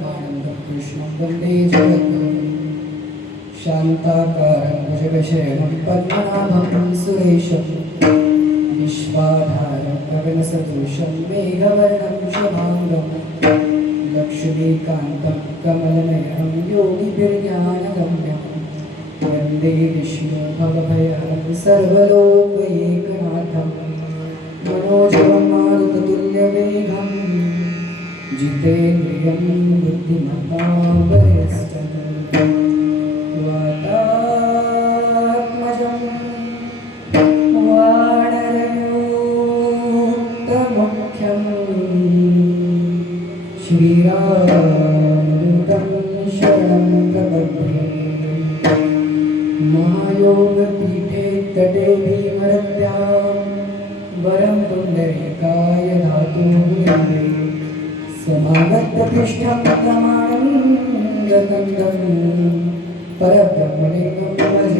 परमानन्दं कृष्णं वन्दे जगद्गुरुं शान्ताकारं भुजगशयनं पद्मनाभं सुरेशं विश्वाधारं गगनसदृशं मेघवर्णं शुभाङ्गं लक्ष्मीकान्तं कमलनयनं योगिभिर्ज्ञानगम्यं वन्दे विष्णु भवभयहरं सर्वलोकैकनाथं मनोजवं मारुततुल्यवेगं जितेन्द्रियं बुद्धिमतां वरिष्ठं वातात्मजं वानरयूतमुख्यं श्रीरामदूतं शरणं प्रपद्ये महायोगपीठे तटे भीमरत्यां वरं पुण्डरीकाय धातु गुरुवे समागतपृष्ठं प्रमाणं गतन्दं परब्रह्मलिङ्गं भजे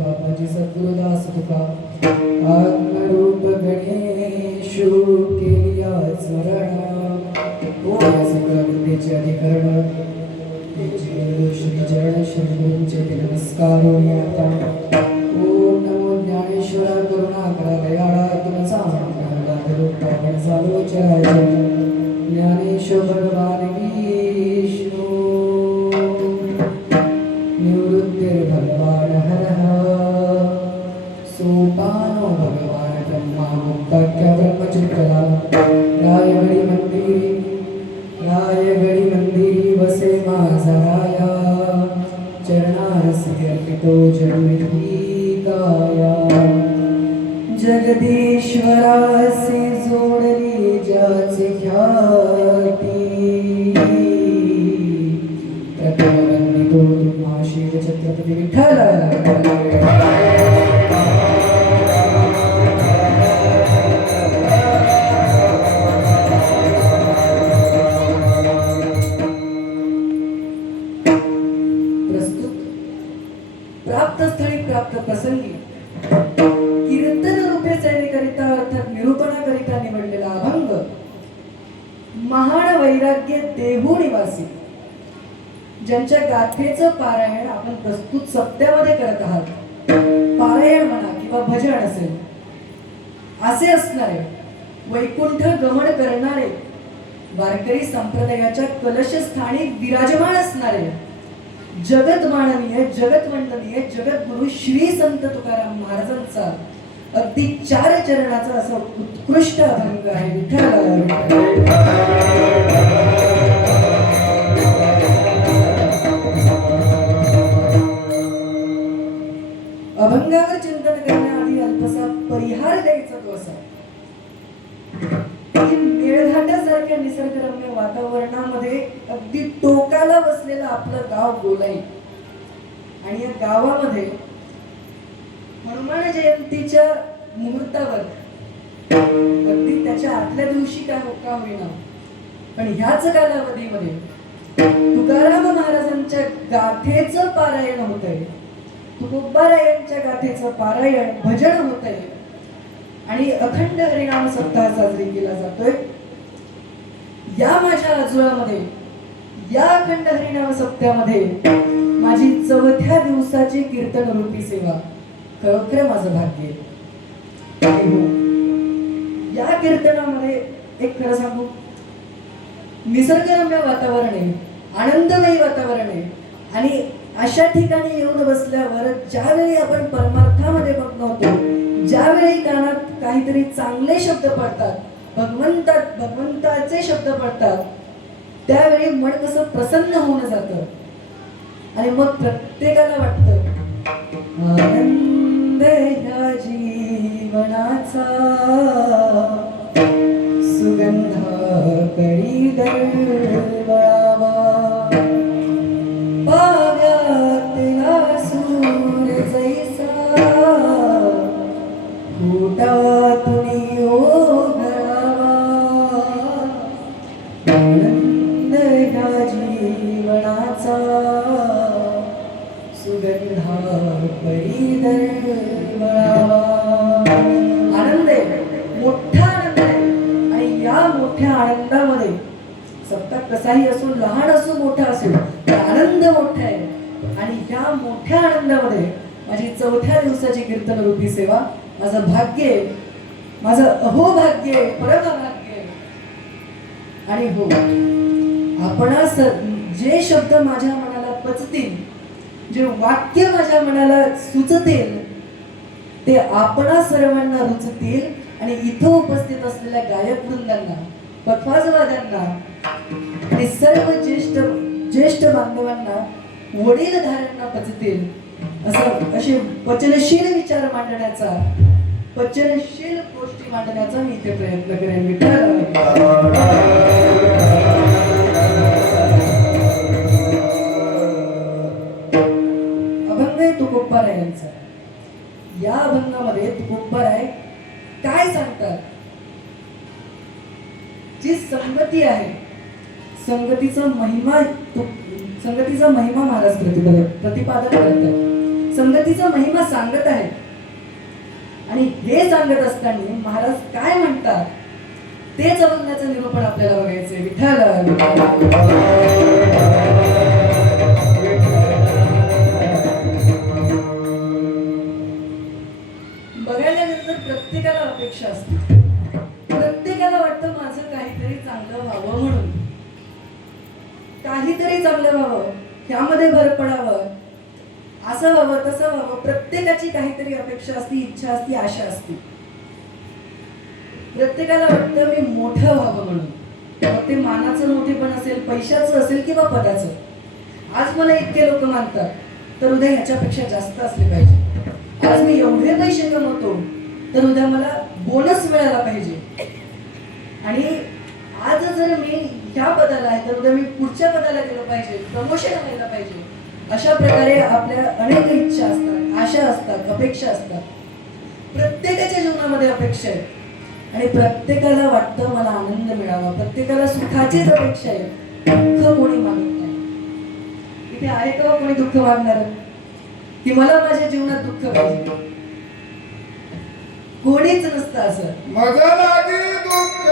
बाबाजी सद्गुरुदास तुका आत्मरूप गणेशु केलिया स्मरण ओम सकल विद्येचे अधिकरण श्री चरण श्री नमस्कार आता ओम नमो ज्ञानेश्वरा करुणाकरा दयाळा तुमचा पावन सालोचराय ज्ञानेश्वर भगवान विष्णु निवृत्तिर्भगवान हरः सोपानो भगवान ब्रह्मा मुक्ताख्य ब्रह्मचित्तला रायगडी मंदिरी वसे माझा राया चरणारसी अर्पितो जन्मधी काया जगदीश्वरासी जोडली ज्याची ख्याती प्रथमवंदितो तुम्हा शिव छत्रपती विठ्ठल प्राप्तस्थळी प्राप्त प्रसंगी कीर्तन रूपे सेवेकरिता अर्थात निरूपणाकरिता निवडलेला अभंग महान वैराग्य देहू निवासी ज्यांच्या गाथेचं पारायण आपण प्रस्तुत सप्त्यामध्ये करत आहात पारायण म्हणा किंवा भजन असेल असे असणारे वैकुंठ गमन करणारे वारकरी संप्रदायाच्या कलशस्थानी विराजमान असणारे जगत माननीय जगत वंदनीय जगद्गुरु श्री संत तुकाराम महाराजांचा अगदी 4 चरणाचा असं उत्कृष्ट अभंग आहे. विठ्ठल अभंगावर चिंतन करण्याआधी अल्पसा परिहार द्यायचा तो असा की मेळघाटासारख्या निसर्गरम्य वातावरणामध्ये अगदी टोकाला बसलेलं आपलं गाव गोलाई आणि या गावामध्ये हनुमान जयंतीच्या मुहूर्तावर अगदी त्याच्या आदल्या दिवशी का होईना पण ह्याच कालावधीमध्ये तुकाराम महाराजांच्या गाथेचं पारायण होत आहे. तुकोबारायांच्या गाथेचं पारायण भजन होत आहे आणि अखंड हरिनाम सप्ताह साजरी केला जातोय. या माझ्या आजोळामध्ये या अखंड हरिनाम सप्त्यामध्ये माझी 4थ्या दिवसाची कीर्तन रूपी सेवा खरोखर माझं भाग्य आहे. या कीर्तनामध्ये एक खरं सांगू, निसर्गरम्य वातावरण आहे, आनंदमयी वातावरण आहे आणि अशा ठिकाणी येऊन बसल्यावर ज्यावेळी आपण परमार्थामध्ये मग्न होतो, ज्यावेळी कानात काहीतरी चांगले शब्द पडतात, भगवंताचे शब्द पडतात, त्यावेळी मन कसं प्रसन्न होऊन जातं आणि मग प्रत्येकाला वाटतं आनंद ह्या जीवनाचा सुगंध करी दरवळावा, पाव्यातला सूर जैसा पोटातून ओघळावा, आनंद ह्या जीवनाचा सुगंधा परी दरवळावा. आनंद आहे, मोठा आनंद आहे आणि या मोठ्या आनंदामध्ये सप्ताह कसाही असो, लहान असो मोठा असो, आनंद मोठा आहे आणि ह्या मोठ्या आनंदामध्ये माझी 4थ्या दिवसाची कीर्तन रूपी सेवा माझं भाग्य आहे, माझं अहोभाग्य आहे, परमभाग्य आहे. आणि हो, आपणास जे शब्द माझ्या मनाला पचतील, जे वाक्य माझ्या मनाला सुचतील, ते आपणा सर्वांना रुचतील आणि इथं उपस्थित असलेल्या गायक वृंदांना, पखवाजवाद्यांना आणि सर्व ज्येष्ठ बांधवांना, वडीलधाऱ्यांना पचतील असे वचनशील विचार मांडण्याचा, वचनशील गोष्टी मांडण्याचा मी इथे प्रयत्न करेन. अभंग आहे तुकोबारायांचा. या अभंगामध्ये तुकोबाराय काय सांगतात, जी संगती आहे, संगतीचा महिमा महाराज प्रतिपादन करतात. संगतीचा महिमा सांगत आहे आणि हे सांगत असताना महाराज काय म्हणतात तेच अभंगाचं निरूपण आपल्याला बघायचंय. विठ्ठल बघायला गेलं तर प्रत्येकाला अपेक्षा असते, प्रत्येकाला वाटतं माझं काहीतरी चांगलं व्हावं, म्हणून काहीतरी चांगलं व्हावं, ह्यामध्ये भर पडावं, असं व्हावं तसं व्हावं. प्रत्येकाची काहीतरी अपेक्षा असते, इच्छा असते, आशा असते. प्रत्येकाला वाटतं मी मोठं व्हावं म्हणून, मग ते मानाचं मोठेपण असेल, पैशाचं असेल किंवा पदाचं. आज मला इतके लोक मानतात तर उद्या ह्याच्यापेक्षा जास्त असले पाहिजे. आज मी एवढे पैसे कमवतो तर उद्या मला बोनस मिळाला पाहिजे. आणि आज जर मी ह्या पदाला आहे तर उद्या मी पुढच्या पदाला गेलो पाहिजे, प्रमोशन व्हायला पाहिजे. अशा प्रकारे आपल्या अनेक इच्छा असतात, आशा असतात, अपेक्षा असतात. प्रत्येकाच्या जीवनामध्ये अपेक्षा आहेत आणि प्रत्येकाला वाटतं मला आनंद मिळावा, प्रत्येकाला सुखाचीच अपेक्षा आहे. दुःख कोणी मागत नाही. इथे आहे का कोणी दुःख मागणार की मला माझ्या जीवनात दुःख पाहिजे? कोणीच नसतं असं. माझा लागी दुःख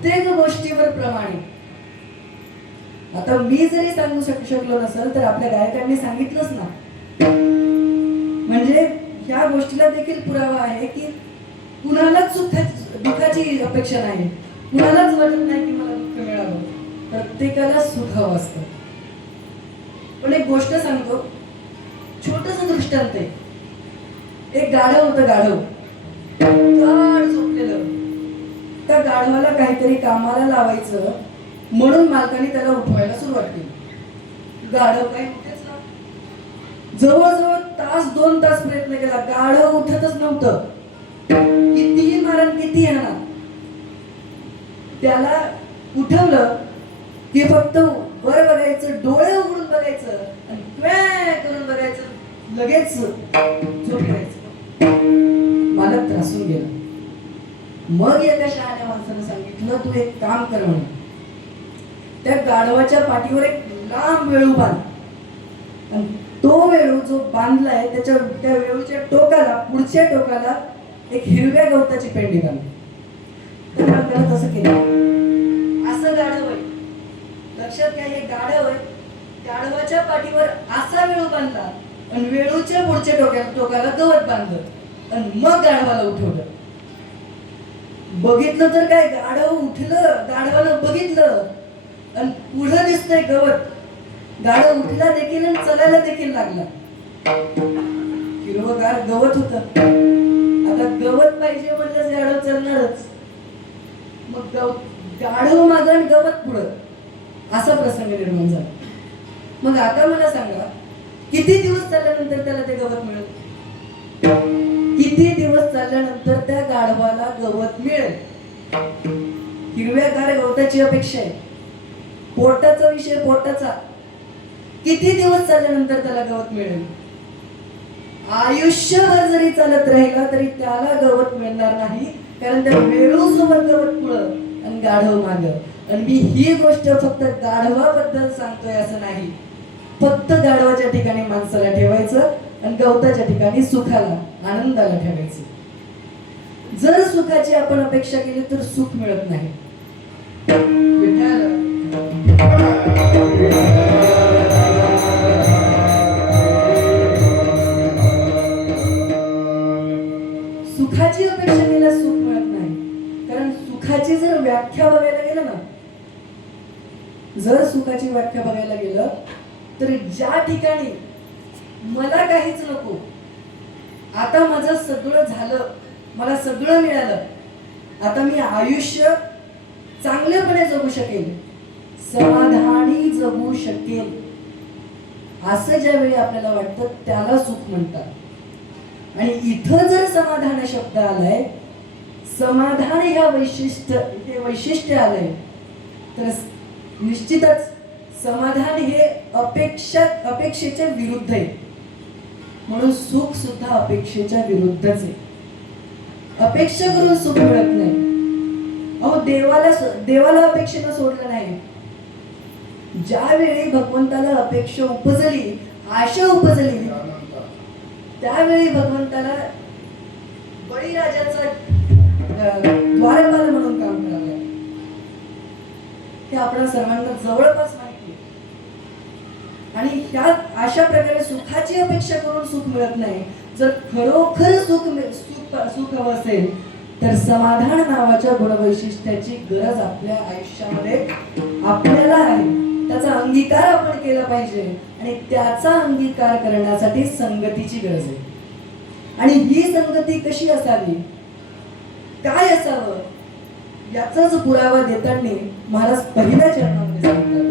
प्रत्येक गोष्टीवर प्रमाणे. आता मी जरी सांगू शकलो नसेल तर आपल्या गायकांनी सांगितलंच ना. म्हणजे ह्या गोष्टीला देखील पुरावा आहे की कुणालाच दुःखाची अपेक्षा नाही, कुणालाच वाटत नाही की मला दुःख मिळावं. प्रत्येकाला सुख हवं असतं. पण एक गोष्ट सांगतो, छोटस दृष्टांत आहे. एक गाढव होतं, गाढव गाढ झोपलेलं. त्या गाढवाला काहीतरी कामाला लावायचं म्हणून मालकाने त्याला उठवायला सुरुवात केली. गाढव काही उठेच ना. जवळजवळ तास 2 तास प्रयत्न केला, गाढव उठतच नव्हतं. कितीही मारण, कितीही हाणा. त्याला उठवलं की फक्त वर बघायचं, डोळे उघडून बघायचं आणि क्वॅ करून बघायचं, लगेच झोप यायचं. मालक त्रासून गेला. मग एका शहाण्या माणसाने सांगितलं, तू एक काम कर म्हणून, त्या गाढवाच्या पाठीवर एक लांब वेळू बांध आणि तो वेळू जो बांधलाय त्या वेळूच्या टोकाला, पुढच्या टोकाला एक हिरव्या गवताची पेंडी बांध. त्याला तसं केलं. असं गाढव आहे, लक्षात घ्या, हे गाढव आहे. गाढवाच्या पाठीवर असा वेळू बांधला आणि वेळूच्या पुढच्या टोकाला गवत बांधलं आणि मग गाढवाला उठवलं. बघितलं तर काय, गाढव उठलं, गाढवानं बघितलं आणि पुढं दिसतंय गवत. गाढव उठला देखील आणि चालायला देखील लागला. हिरवगार गवत होत. आता गवत पाहिजे म्हणजे गाढव चालणारच. मग गाढव मागं गवत पुढं, असा प्रसंग निर्माण झाला. मग आता मला सांगा, किती दिवस चालल्यानंतर त्याला ते गवत मिळेल? किती दिवस चालल्यानंतर त्या गाढवाला गवत मिळेल? हिरव्यागार गवताची अपेक्षा आहे. पोटाचा विषय, पोटाचा. किती दिवस चालल्यानंतर त्याला गवत मिळेल? आयुष्यभर जरी चालत राहिला तरी त्याला गवत मिळणार नाही, कारण त्या वेळू सोबत गवत पुढं आणि गाढव मागं. आणि मी ही गोष्ट फक्त गाढवाबद्दल सांगतोय असं नाही. फक्त गाढवाच्या ठिकाणी माणसाला ठेवायचं आणि गवताच्या ठिकाणी सुखाला, आनंदाला ठेवायचं. जर सुखाची आपण अपेक्षा केली तर सुख मिळत नाही. सुखाची अपेक्षा केल्यास सुख मिळत नाही. कारण सुखाची जर व्याख्या बघायला गेलं ना, जर सुखाची व्याख्या बघायला गेलं तर ज्या ठिकाणी मला काहीच नको, आता माझं सगळं झालं, मला सगळं मिळालं, आता मी आयुष्य चांगलेपणे जगू शकेल, समाधानी जगू शकेल, असं ज्यावेळी आपल्याला वाटतं त्याला सुख म्हणतात. आणि इथं जर समाधान शब्द आलाय, समाधान ह्या वैशिष्ट्य आलंय, तर निश्चितच समाधान हे अपेक्षेच्या विरुद्ध आहे. म्हणून सुख सुद्धा अपेक्षेच्या विरुद्धच आहे. अपेक्षा करून सुख मिळत नाही. अहो, देवाला अपेक्षेनं सोडलं नाही. ज्यावेळी भगवंताला अपेक्षा उपजली, आशा उपजली, त्यावेळी भगवंताला बळीराजाचा द्वारपाल म्हणून काम करावं, हे आपल्या सर्वांना जवळपास माहिती आहे. आणि ह्या अशा प्रकारे सुखाची अपेक्षा करून सुख मिळत नाही. जर खरोखर सुख हवं असेल तर समाधान नावाच्या गुणवैशिष्ट्याची गरज आपल्या आयुष्यामध्ये आपल्याला आहे. त्याचा अंगीकार आपण केला पाहिजे आणि त्याचा अंगीकार करण्यासाठी संगतीची गरज आहे. आणि ही संगती कशी असावी, काय असावं, याचाच पुरावा देताना महाराज पहिल्या चरणामध्ये सांगतात,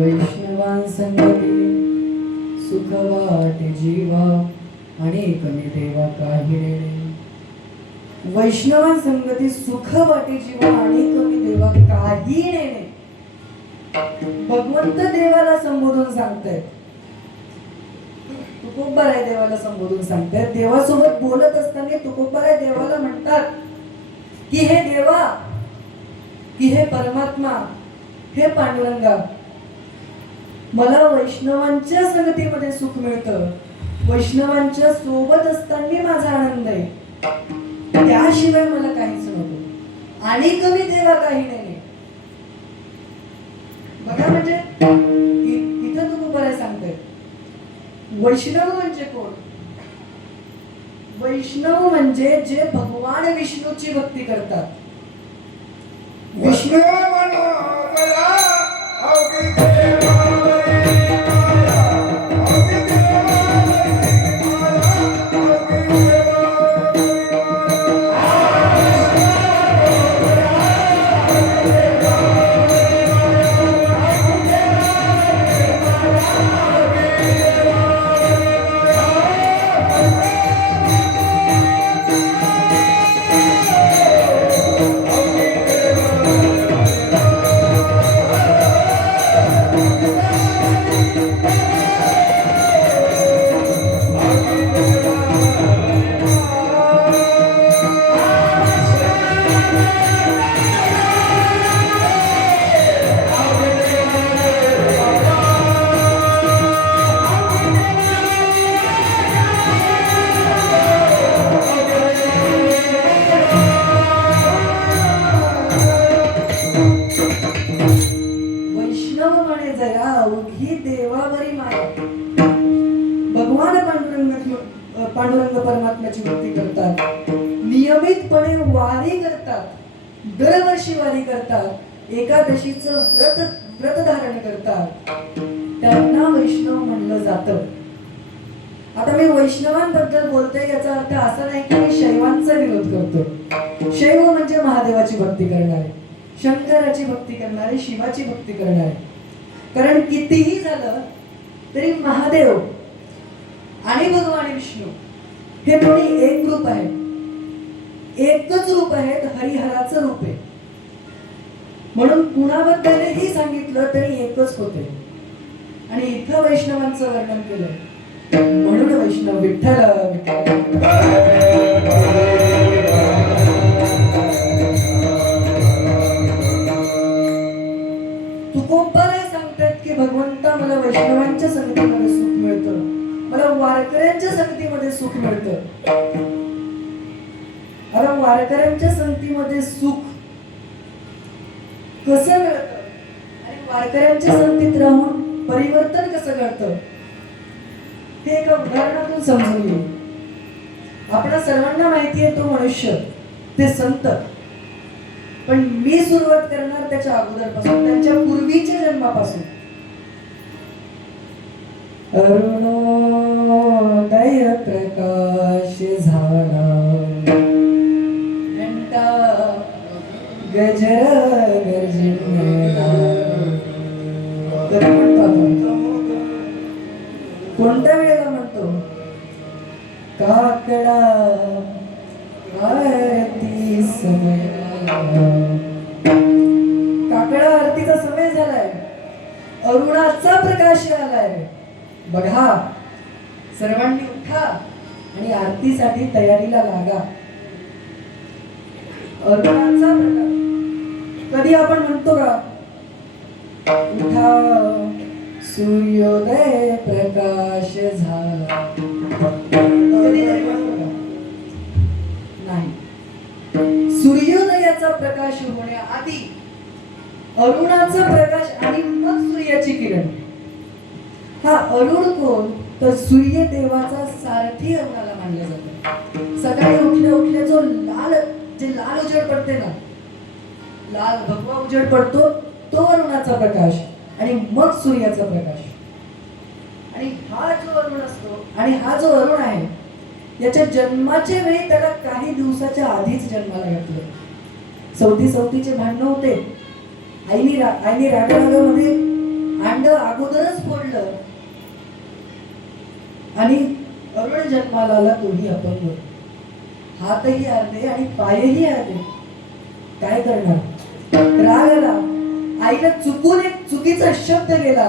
वैष्णवान संगती सुख वाटे जीवा अनेक देवा काही नेणे. वैष्णवान संगती सुख वाटे जीवा अनेक देवा काही नेणे. भगवंत देवाला संबोधून सांगतायत, तुकोबाराय देवाला संबोधून सांगतायत. देवासोबत बोलत असताना तुकोबाराय देवाला म्हणतात की हे देवा, की हे परमात्मा, हे पांडुरंगा, मला वैष्णवांच्या संगतीमध्ये सुख मिळतं, वैष्णवांच्या सोबत असताना माझा आनंद आहे, त्याशिवाय मला काहीच नको आणि कमी देवा काही नाही. बघा म्हणजे इथं तुम्ही बरं सांगताय वैष्णव म्हणजे कोण? वैष्णव म्हणजे जे भगवान विष्णूची भक्ती करतात. विष्णू मनोदया अवघी देवा पांडुरंग परमात्म्याची भक्ती करतात, नियमितपणे वारी करतात, दरवर्षी वारी करतात, एकादशीचं व्रत धारण करतात, त्यांना वैष्णव म्हणलं जातं. आता मी वैष्णवांबद्दल बोलते याचा अर्थ असा नाही की मी शैवांचा विरोध करतो. शैव म्हणजे महादेवाची भक्ती करणारे, शंकराची भक्ती करणारे, शिवाची भक्ती करणारे. कारण कितीही झालं तरी महादेव आणि भगवान विष्णू हे दोन्ही एक रूप आहे, एकच रूप आहेत, हरिहराचं रूप आहे. म्हणून कुणाबद्दलही सांगितलं तरी एकच होते. आणि इथं वैष्णवांचं वर्णन केलं म्हणून वैष्णव विठ्ठल तुकोबाराय सांगतात की भगवंता, मला वैष्णवांच्या संगतीमध्ये सुख मिळतं, मला वारकऱ्यांच्या संगतीमध्ये सुख मिळतं. अरे वारकऱ्यांच्या संगतीमध्ये सुख कसं मिळतं आणि वारकऱ्यांच्या संगतीत राहून परिवर्तन कसं घडतं हे एका उदाहरणातून समजून घेऊ. आपल्या सर्वांना माहिती आहे तो मनुष्य, ते संत. पण मी सुरुवात करणार त्याच्या अगोदरपासून, त्यांच्या पूर्वीच्या जन्मापासून. अरुणोदय प्रकाश झाला, घंटा गजर गर्जनेला. कधी म्हणतो आपण? कोणत्या वेळेला म्हणतो? काकडा आरती समय, काकडा आरतीचा समय झालाय, अरुणाचा प्रकाश आलाय. बघा, सर्वांनी उठा आणि आरतीसाठी तयारीला लागा. अरुणाचा प्रकाश कधी आपण म्हणतो का? उठा सूर्योदय प्रकाश झाला, कधी म्हणतो का? नाही. सूर्योदयाचा प्रकाश होण्याआधी अरुणाचा प्रकाश आणि मग सूर्याची किरण, हा हा अरुण कोण तर सूर्य देवाचा सारथी अरुणाला मानला जातो. सकाळी उठल्या उठल्या जो लाल उजेड पडते ना, लाल भगवा उजेड पडतो, तो अरुणाचा प्रकाश आणि मग सूर्याचा प्रकाश. आणि हा जो अरुण असतो आणि हा जो अरुण आहे याच्या जन्माच्या वेळी त्याला काही दिवसाच्या आधीच जन्माला घातलं. सवतीचे भांडण होते. आईने रागामध्ये अंड अगोदरच फोडलं आणि अरुण जन्माला आला, तोही अपंग, हातही अर्धे आणि पायही अर्धे. काय करणार? राग आला. आईला चुकून एक चुकीचा शब्द गेला.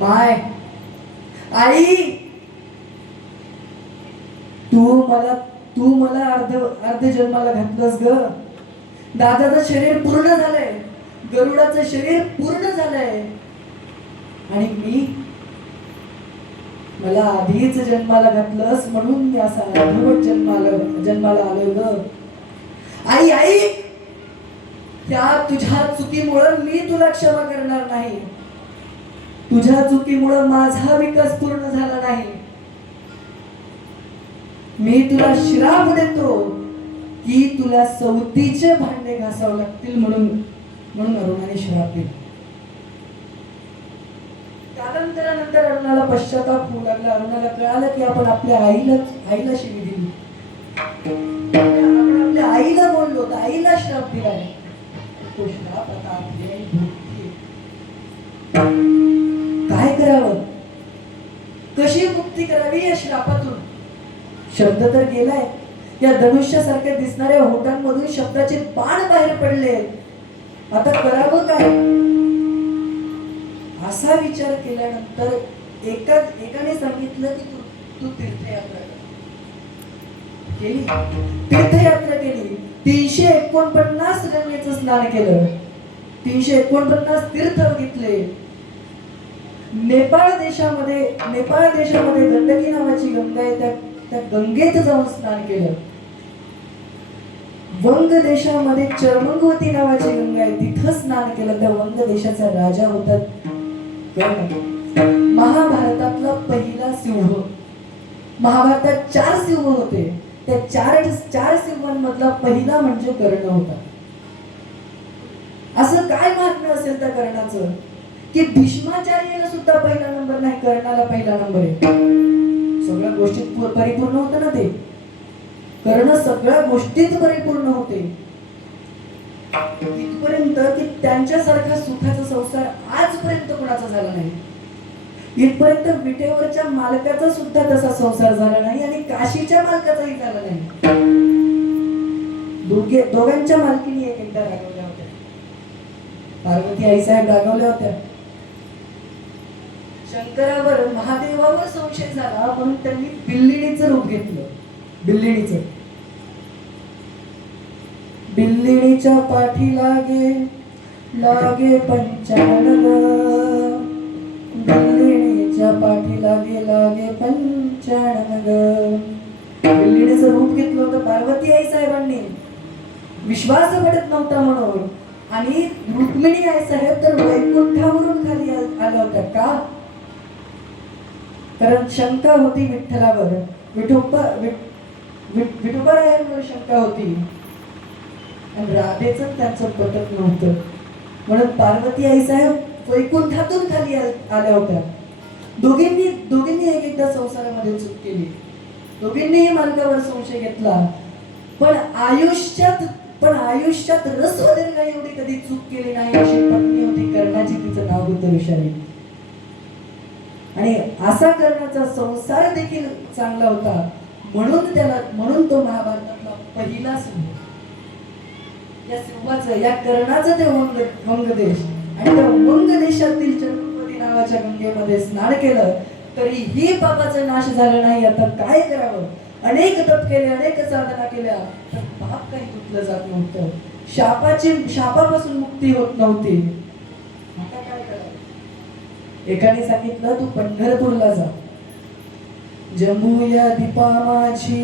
माय, आई, तू मला अर्ध जन्माला घातलंस ग. दादाचं शरीर पूर्ण झालंय, गरुडाचं शरीर पूर्ण झालंय आणि मला आधीच जन्माला घातलंस म्हणून मी असा अर्धवट जन्माला आलोय ग. आई, त्या तुझ्या चुकीमुळे मी तुला क्षमा करणार नाही. तुझ्या चुकीमुळे माझा विकास पूर्ण झाला नाही. मी तुला श्राप देतो की तुला सवतीचे भांडे घासावे लागतील म्हणून अरुणाने श्राप दिला. त्यानंतर अरुणाला पश्चाताप होऊ लागला. अरुणाला कळालं की आपण आपल्या आईला शिवी दिली, आपण आपल्या आईला बोललो, तर आईला श्राप दिलाय. तो श्राप आता आपली आई भोगतीये. काय करावं? कशी मुक्ती करावी या श्रापातून? शब्द तर गेलाय, या धनुष्यासारख्या दिसणाऱ्या होटांमधून शब्दाचे बाण बाहेर पडले. आता करावं काय? असा विचार केल्यानंतर एकाने सांगितलं की तू तीर्थयात्रा केली. 349 गंगेचं स्नान केलं, 349 तीर्थ घेतले. नेपाळ देशामध्ये गंडकी नावाची गंगा आहे, त्या गंगेत जाऊन स्नान केलं. वंग देशामध्ये चर्मंगवती नावाची गंगा आहे, तिथं स्नान केलं. त्या वंग देशाचा राजा होता महाभारतातला पहिला सिंह. महाभारतात 4 सिंह होते, त्या चार सिंहांमधला पहिला म्हणजे कर्ण होता. असं काय महात्म्य असेल त्या कर्णाचं की भीष्माचार्याला सुद्धा पहिला नंबर नाही, कर्णाला पहिला नंबर आहे. सगळ्या गोष्टीत परिपूर्ण होतं ना ते. कर्ण सगळ्या गोष्टीत परिपूर्ण होते, इथपर्यंत की त्यांच्यासारखा सुखाचा संसार आजपर्यंत कोणाचा झाला नाही. इथपर्यंत विटेवरच्या मालकाचा सुद्धा तसा संसार झाला नाही आणि काशीच्या मालकाचाही झाला नाही. दोघांच्या मालकीने एकदा रागवल्या होत्या. पार्वती आईसाहेब रागवल्या होत्या. शंकरावर महादेवावर संशय झाला म्हणून त्यांनी बिल्लिणीचं रूप घेतलं. बिल्लिणीच्या पाठी लागे पंचानन, बिल्लिणीच्या पाठी लागे पंचानन. बिल्लिणीचं रूप घेतलं होतं पार्वती आई साहेबांनी. विश्वास पडत नव्हता म्हणून. आणि रुक्मिणी आई साहेब तर वैकुंठावरून खाली आल्या होत्या. का? कारण शंका होती विठ्ठलावर, विठोबारायांवर शंका होती आणि राधेचं त्यांचं पटत नव्हतं म्हणून पार्वती आई साहेब वैकुंठातून खाली आल्या होत्या. दोघींनी एकदा संसारामध्ये चूक केली. दोघींनीही मालकावर संशय घेतला. पण आयुष्यात रसवलेला एवढी कधी चूक केली नाही अशी पत्नी होती कर्णाची. तिचं नाव होतं ऋषाली. आणि असा कर्णाचा संसार देखील चांगला होता म्हणून तो महाभारतातला पहिला सिंह. या सिंहाचं, या कर्णाचं ते वंग देश आणि त्या वंग देशातील चर्मंगवती नावाच्या गंगेमध्ये स्नान केलं तरीही पापाचा नाश झाला नाही. आता काय करावं? अनेक तप केले, अनेक साधना केल्या, तर पाप काही तुटलं जात नव्हतं. शापापासून मुक्ती होत नव्हती. आता काय करावं? एकाने सांगितलं तू पंढरपूरला जा. जमूया दीपा माझी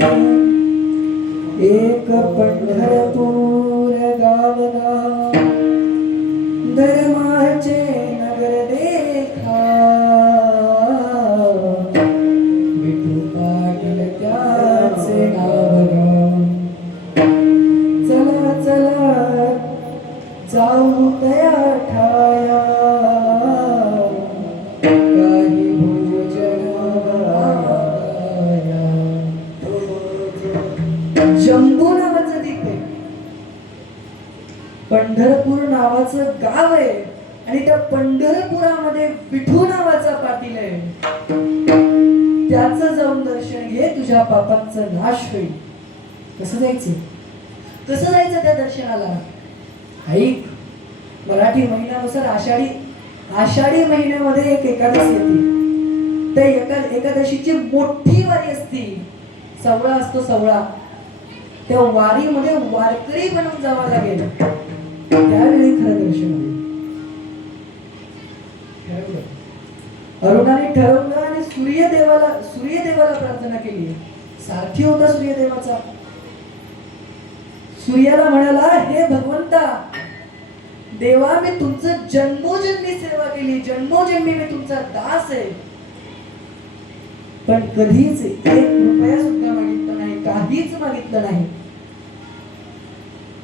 एक पंढरपूर गावला, धर्माचे नगर देखा नावाचं गाव आहे आणि त्या पंढरपुरामध्ये विठू नावाचा पाटील आहे. त्याचं जाऊन दर्शन घे, तुझ्या पापांचं नाश होईल. कसं जायचं? कसं जायचं त्या दर्शनाला? ऐक, मराठी महिन्यानुसार आषाढी महिन्यामध्ये एक एकादशी येते. त्या एकादशीची मोठी वारी असते. सोहळा असतो, सोहळा. त्या वारीमध्ये वारकरी बनून जावं लागेल. त्यावेळी खरं दर्शन होईल. अरुणाने ठरवलं आणि सूर्यदेवाला प्रार्थना केली. सारथी होता सूर्यदेवाचा. सूर्याला म्हणाला, हे भगवंता देवा, मी तुमचं जन्मोजन्मी सेवा केली, जन्मोजन्मी मी तुमचा दास आहे, पण कधीच 1 रुपया सुद्धा मागितला नाही, काहीच मागितलं नाही.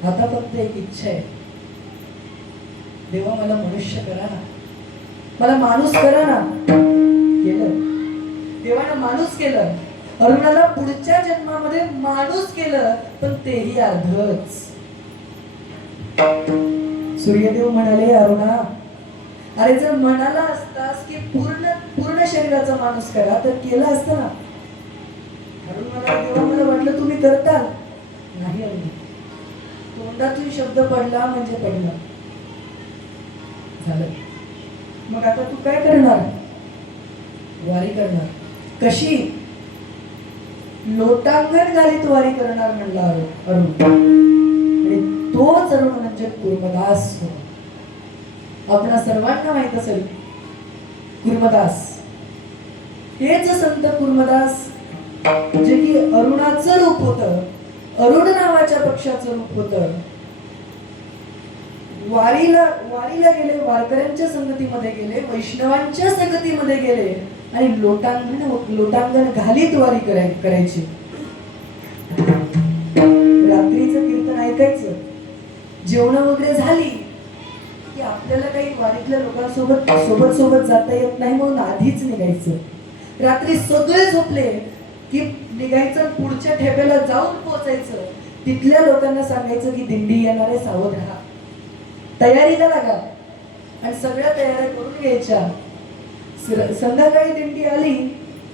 आता फक्त एक इच्छा आहे, देवा मला मनुष्य करा ना, मला माणूस करा ना. केलं, देवानं माणूस केलं. अरुणाला पुढच्या जन्मामध्ये माणूस केलं, पण तेही अर्धच. सूर्यदेव म्हणाले, अरुणा, अरे जर म्हणाला असतास की पूर्ण शरीराचा माणूस करा तर केलं असतं ना. अरुण म्हणाला, देवा मला वाटलं तुम्ही करताल. नाही अरुण, तोंडातून शब्द पडला म्हणजे पडला. झालं. मग आता तू काय करणार? वारी करणार. कशी? लोटांगण घालीत वारी करणार म्हणला अरुण. आणि तोच अरुण म्हणजे कुर्मदास. आपणा सर्वांना माहित असेल कुर्मदास. हेच संत कुर्मदास जे की अरुणाचं रूप होतं, अरुण नावाच्या पक्षाचं रूप होतं. वारीला गेले, वारकऱ्यांच्या संगतीमध्ये गेले, वैष्णवांच्या संगतीमध्ये गेले आणि लोटांगण घालीत वारी करायची. रात्रीचं कीर्तन ऐकायचं. जेवण वगैरे झाली की आपल्याला काही वारीतल्या लोकांसोबत जाता येत नाही म्हणून आधीच निघायचं. रात्री सगळे झोपले की निघायचं, पुढच्या ठेप्याला जाऊन पोहोचायचं. तिथल्या लोकांना सांगायचं की दिंडी येणार आहे, सावध राहा, तयारीला लागा. आणि सगळ्या तयाऱ्या करून घ्यायच्या. संध्याकाळी दिंडी आली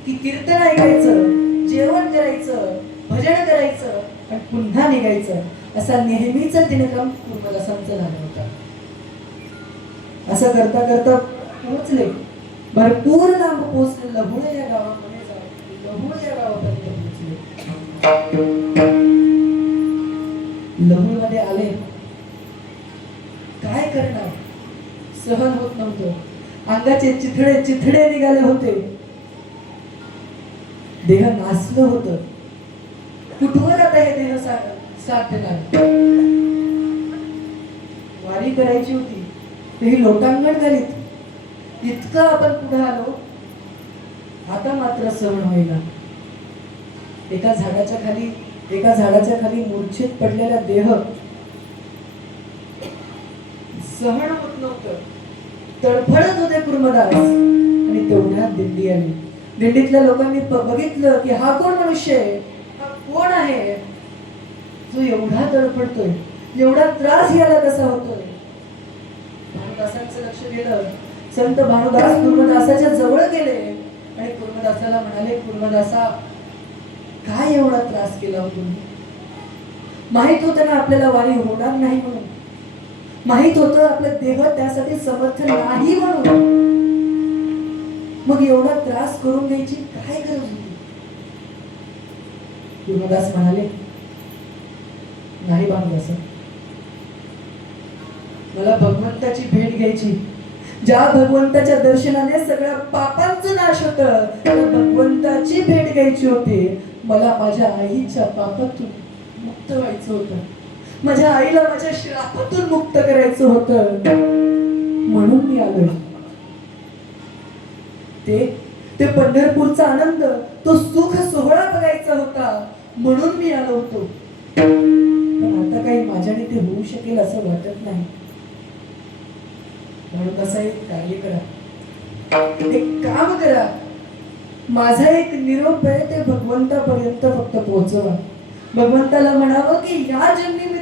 की कीर्तन ऐकायचं, जेवण करायचं, भजन करायचं आणि पुन्हा निघायचं. असा नेहमीचा दिनक्रम कुर्मदासांचा झाला होता. असं करता करता पोहोचले, भरपूर लांब पोहोचले. लहुळ या गावापर्यंत पोहोचले. लहुळ मध्ये आले. काय करणार? सहन होत नव्हतं. अंगाचे चिथडे निघाले होते. देह नासलं होतं. कुठवर आता हे देह साथ देणार? वारी करायची होती, तेही लोटांगण घालीत. इतकं आपण पुढे आलो, आता मात्र सहन होईना. एका झाडाच्या खाली मूर्छित पडलेला देह सहन होत नव्हतं. तडफडत होते कुर्मदास. आणि तेवढ्यात दिंडी आली. दिंडीतल्या लोकांनी बघितलं की हा कोण मनुष्य आहे, हा कोण आहे जो एवढा तडफडतोय, एवढा त्रास याला कसा होतोय. भानुदासांचं लक्ष गेलं. संत भानुदास कुर्मदासाच्या जवळ गेले आणि कुर्मदासाला म्हणाले, कुर्मदासा, काय एवढा त्रास केला हो तुम्ही? माहित होतं ना आपल्याला वारी होणार नाही म्हणून, माहित होतं आपलं देह त्यासाठी समर्थ नाही म्हणून, मग एवढा त्रास करून घ्यायची काय गरज होती? कुर्मदास म्हणाले, नाही भानुदास, मला भगवंताची भेट घ्यायची. ज्या भगवंताच्या दर्शनाने सगळ्या पापांचा नाश होतं, त्या भगवंताची भेट घ्यायची होती. मला माझ्या आईच्या पापातून मुक्त व्हायचं होतं. माझ्या आईला माझ्या श्रापातून मुक्त करायचं होतं, म्हणून मी आलोय. ते पंढरपूरचा आनंद, तो सुख सोहळा बघायचा होता, म्हणून मी आलो होतो. पण आता काही माझ्याने ते होऊ शकेल असं वाटत नाही. म्हणून कसं एक कार्य करा, एक काम करा. माझा एक निरोप आहे, ते भगवंतापर्यंत फक्त पोहोचवा. भगवंताला म्हणावं की या जन्मी मी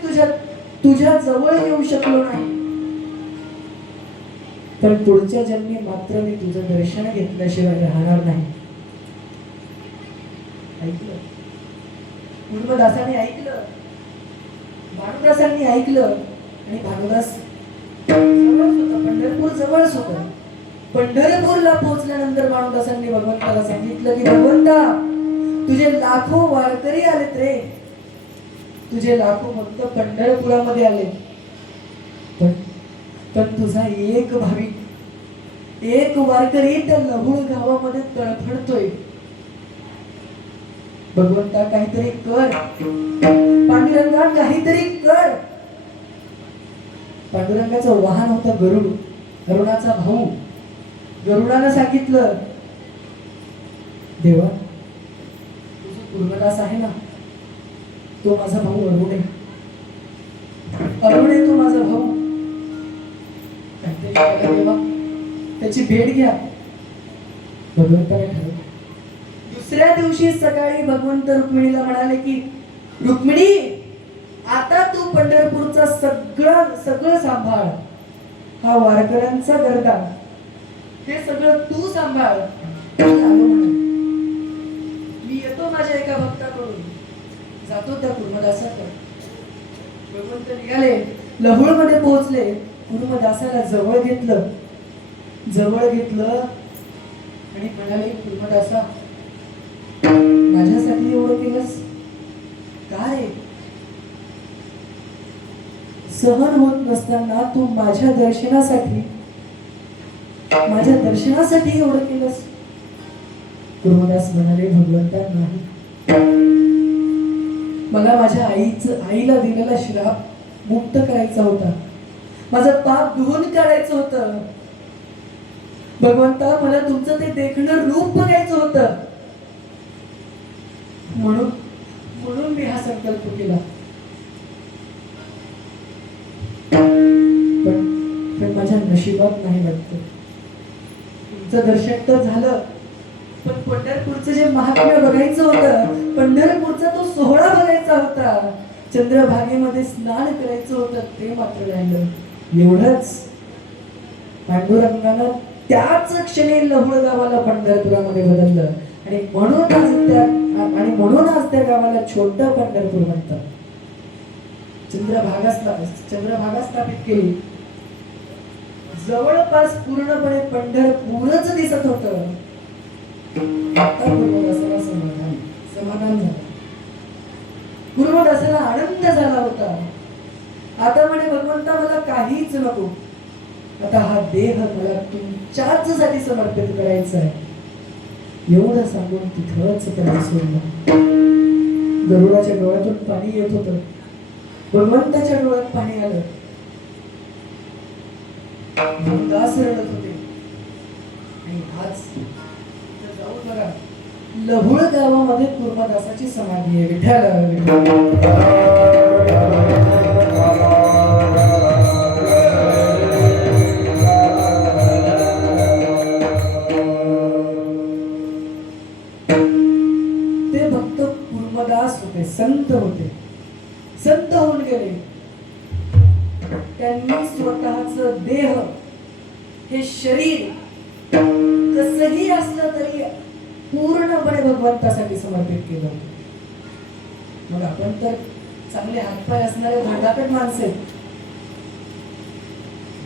तुझ्या जवळ येऊ शकलो नाही, पण पुढच्या जन्मी मात्र मी तुझं दर्शन घेतल्याशिवाय राहणार नाही. ऐकलं? पूर्वदासाने ऐकलं, भानुदासांनी ऐकलं आणि भानुदास जवळच होतं, पंढरपूर जवळच होतं. पंढरपूरला पोहोचल्यानंतर भानुदासांनी भगवंताला सांगितलं की भगवंता, तुझे लाखो वारकरी आलेत रे, तुझे लाखो भक्त पंढरपुरामध्ये आले, पण तुझा एक भाविक, एक वारकरी त्या लहुळ गावामध्ये तळफडतोय. भगवंता काहीतरी कर, पांडुरंगा काहीतरी कर. पांडुरंगाचं वाहन होतं गरुड, गरुडाचा भाऊ. गरुडानं सांगितलं, देवा तुझा पूर्वदास आहे ना, तो माझा भाऊ अरुण आहे, अरुण आहे तो माझा भाऊ. काहीतरी करा देवा, त्याची भेट घ्या. भगवंताने ठरवलं. दुसऱ्या दिवशी सकाळी भगवंत रुक्मिणीला म्हणाले की रुक्मिणी, आता तू पंढरपूरचा सगळं सांभाळ, हा वारकऱ्यांचा गर्दा, हे सगळं तू सांभाळ. मी येतो माझ्या एका भक्ताकडून, जातो त्या कुर्मदासाकडे. भगवंत निघाले, लहुळ मध्ये पोहोचले. कुर्मदासाला जवळ घेतलं आणि म्हणाले, कुर्मदासा माझ्यासाठी एवढं केलंस काय? सहन होत नसताना तू माझ्या दर्शनासाठी एवढं केलंस? कुर्मदास म्हणाले, भगवंता नाही, मला माझ्या आईला दिलेला श्राप मुक्त करायचा होता, माझं पाप धुवून काढायचं होतं. भगवंता, मला तुमचं ते देखणं रूप बघायचं होतं, म्हणून मी हा संकल्प केला. पण माझ्या नशिबात नाही वाटतं. तुमचं दर्शन तर झालं, पण पंढरपूरचं जे महात्म्य बघायचं होतं, पंढरपूरचा तो सोहळा बघायचा होता, चंद्रभागेमध्ये स्नान करायचं होतं, ते मात्र राहिलं. एवढंच. पांडुरंगानं त्याच क्षणी लहुळ गावाला पंढरपुरामध्ये बदललं आणि म्हणून आज त्या गावाला छोटं पंढरपूर म्हणतात. चंद्रभागा स्थापित केली. जवळपास पूर्णपणे पंढरपूरच दिसत होतं. आता पूर्वदासाला समाधान झालं. पूर्वदासाला आनंद झाला होता. आता म्हणे, भगवंता मला काहीच नको, आता हा देह मला तुमच्याच साठी समर्पित करायचा आहे. एवढं सांगून तिथंच त्याने सोडलं. गरुडाच्या डोळ्यातून पाणी येत होतं. भगवंताच्या डोळ्यात पाणी आलं. दास रडत होते. आणि आज जाऊन बघा, लहुळ गावामध्ये कुर्मदासाची समाधी आहे. विठ्ठल ते भक्त कुर्मदास होते, संत होते, संत होऊन गेले. त्यांनी स्वतःच देह, हे शरीर कसंही असलं तरी पूर्णपणे भगवंतासाठी समर्पित केलं. मग आपण तर चांगले हातपाय असणारे धडापेट माणसे,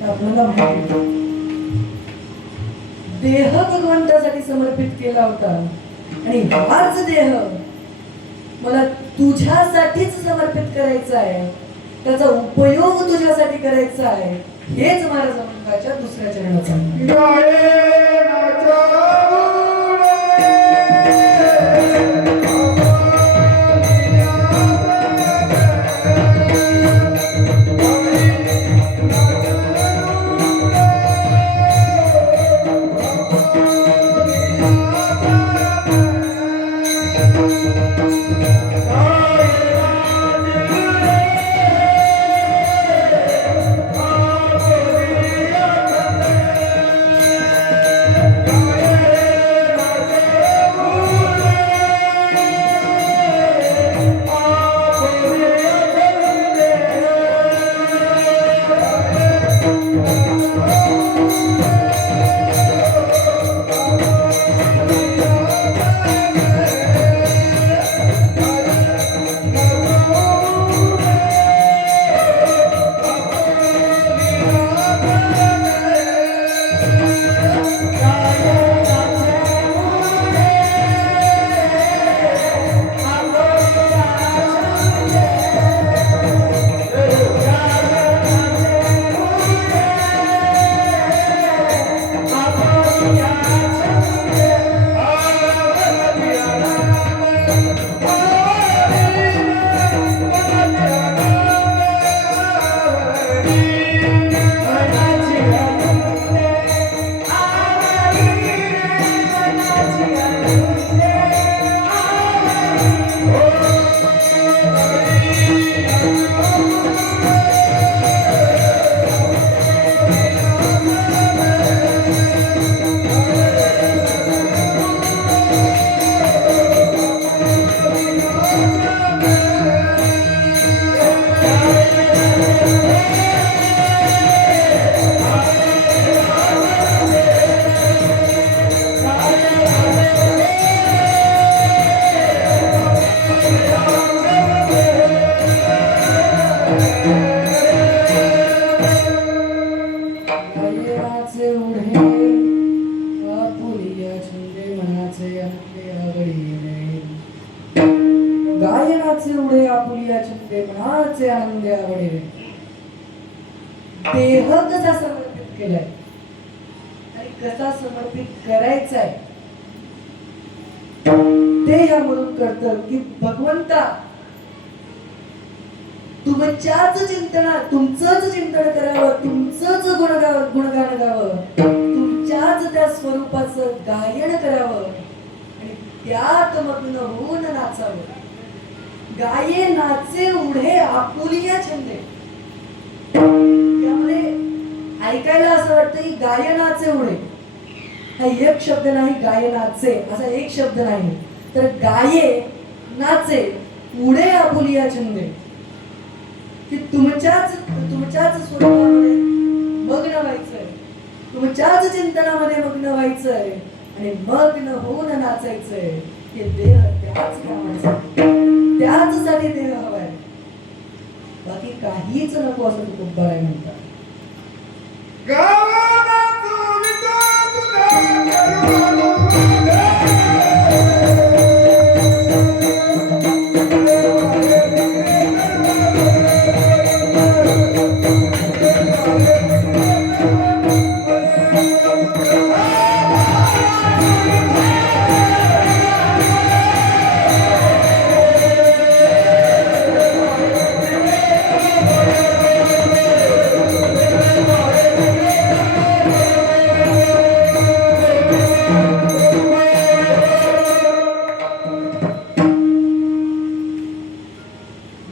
आपल्याला माहिती देह भगवंतासाठी समर्पित केला होता आणि हाच देह मला तुझ्यासाठीच समर्पित करायचा आहे, त्याचा उपयोग तुझ्यासाठी करायचा आहे. हेच महाराज मंत्राच्या दुसऱ्या चरणाचा गायनाचे अनंते आवडीने गायनाचे उडे आपुलिया चिंते मनाचे आनंदे आवडे देह कसा समर्पित केलाय आणि कसा समर्पित करायचा आहे ते यामधून कळतं की भगवंता तुमच्याच चिंतनात तुमचंच चिंतन करावं तुमचंच गुणगान गावं तुमच्याच त्या स्वरूपाचं गायन करावं आणि त्यात मग्न होऊन नाचावं गाये नाचे उढे आपुलिया छंदे त्यामुळे ऐकायला असं वाटतं की गायनाचे उढे हा एक शब्द नाही गायनाचे असा एक शब्द नाही तर गाये नाचे उडे आपुलिया छंदे की तुमच्याच स्वरूपामध्ये मग्न व्हायचंय तुमच्याच चिंतनामध्ये मग्न व्हायचंय आणि मग्न होऊन नाचायचंय हे देह त्याच कामाचा त्याचसाठी देह हवाय बाकी काहीच नको असं तुकोबाराय म्हणतात गावाला तुला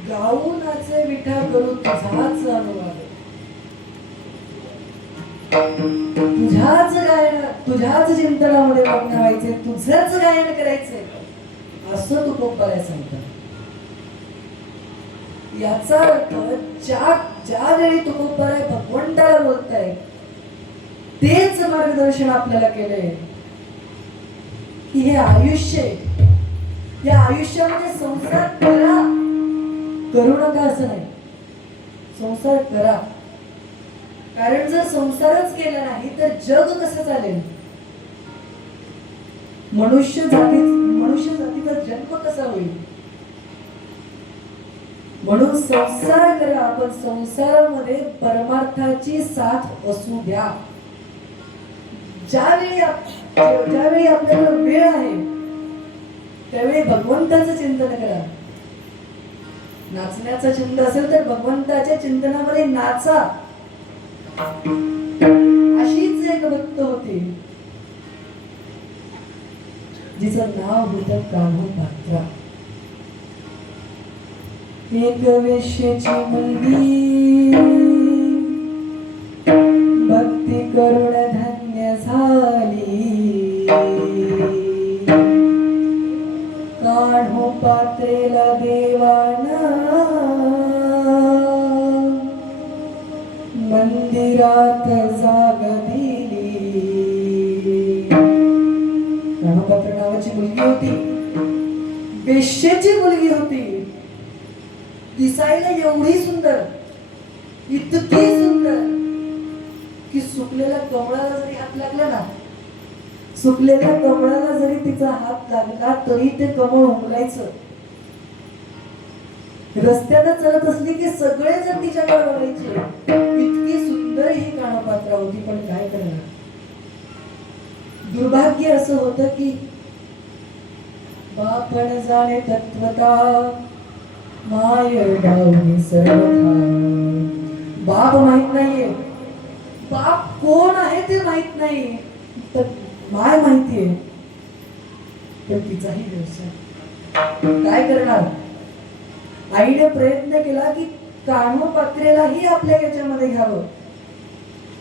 गाऊनाचे विठा करू तुझाच अनुवाद तुझ्याच गायन तुझ्याच चिंतनामध्ये मग्न व्हायचे तुझंच गायन करायचंय असं तू कोपाऱ्या सांगता याचा अर्थ ज्या वेळी तू कोपाऱ्या भगवंताला बोलताय तेच मार्गदर्शन आपल्याला केलंय की हे आयुष्य आहे या आयुष्यामध्ये संसार करू नका असं नाही संसार करा कारण जर संसारच केला नाही तर जग कसं चालेल मनुष्य जातीचा जन्म कसा होईल म्हणून संसार करा पण संसारामध्ये परमार्थाची साथ असू द्या ज्यावेळी आपल्याला वेळ आहे त्यावेळी भगवंताचं चिंतन करा नाचण्याचा छंद असेल तर भगवंताच्या चिंतनामध्ये नाचा अशीच एक भक्त होती जिचं नाव होतं कान्होपात्रा एक वेश्येची मुलगी भक्ती करुण धन्य झाली कान्होपात्रेला देवाना मंदिरात जाग दिली कान्होपात्र नावाची मुलगी होती वेश्येची मुलगी होती दिसायला एवढी सुंदर इतकी सुंदर की सुकलेल्या कमळाला जरी हात लागला ना सुकलेल्या कमळाला जरी तिचा हात लागला तरी ते कमळ उमलायचं रस्त्यानं चलत असली की सगळे जर तिच्याकडे बघायचे इतकी सुंदर ही कान्होपात्रा होती पण काय करणार दुर्भाग्य असं होतं की बापण जाणे तत्वता माय डावणी सर्वथा बाप माहित नाहीये बाप कोण आहे ते माहित नाही तर माय माहितीये पण तिचाही व्यवसाय काय करणार आईने प्रयत्न केला की कान्होपात्रेलाही आपल्या याच्यामध्ये घ्यावं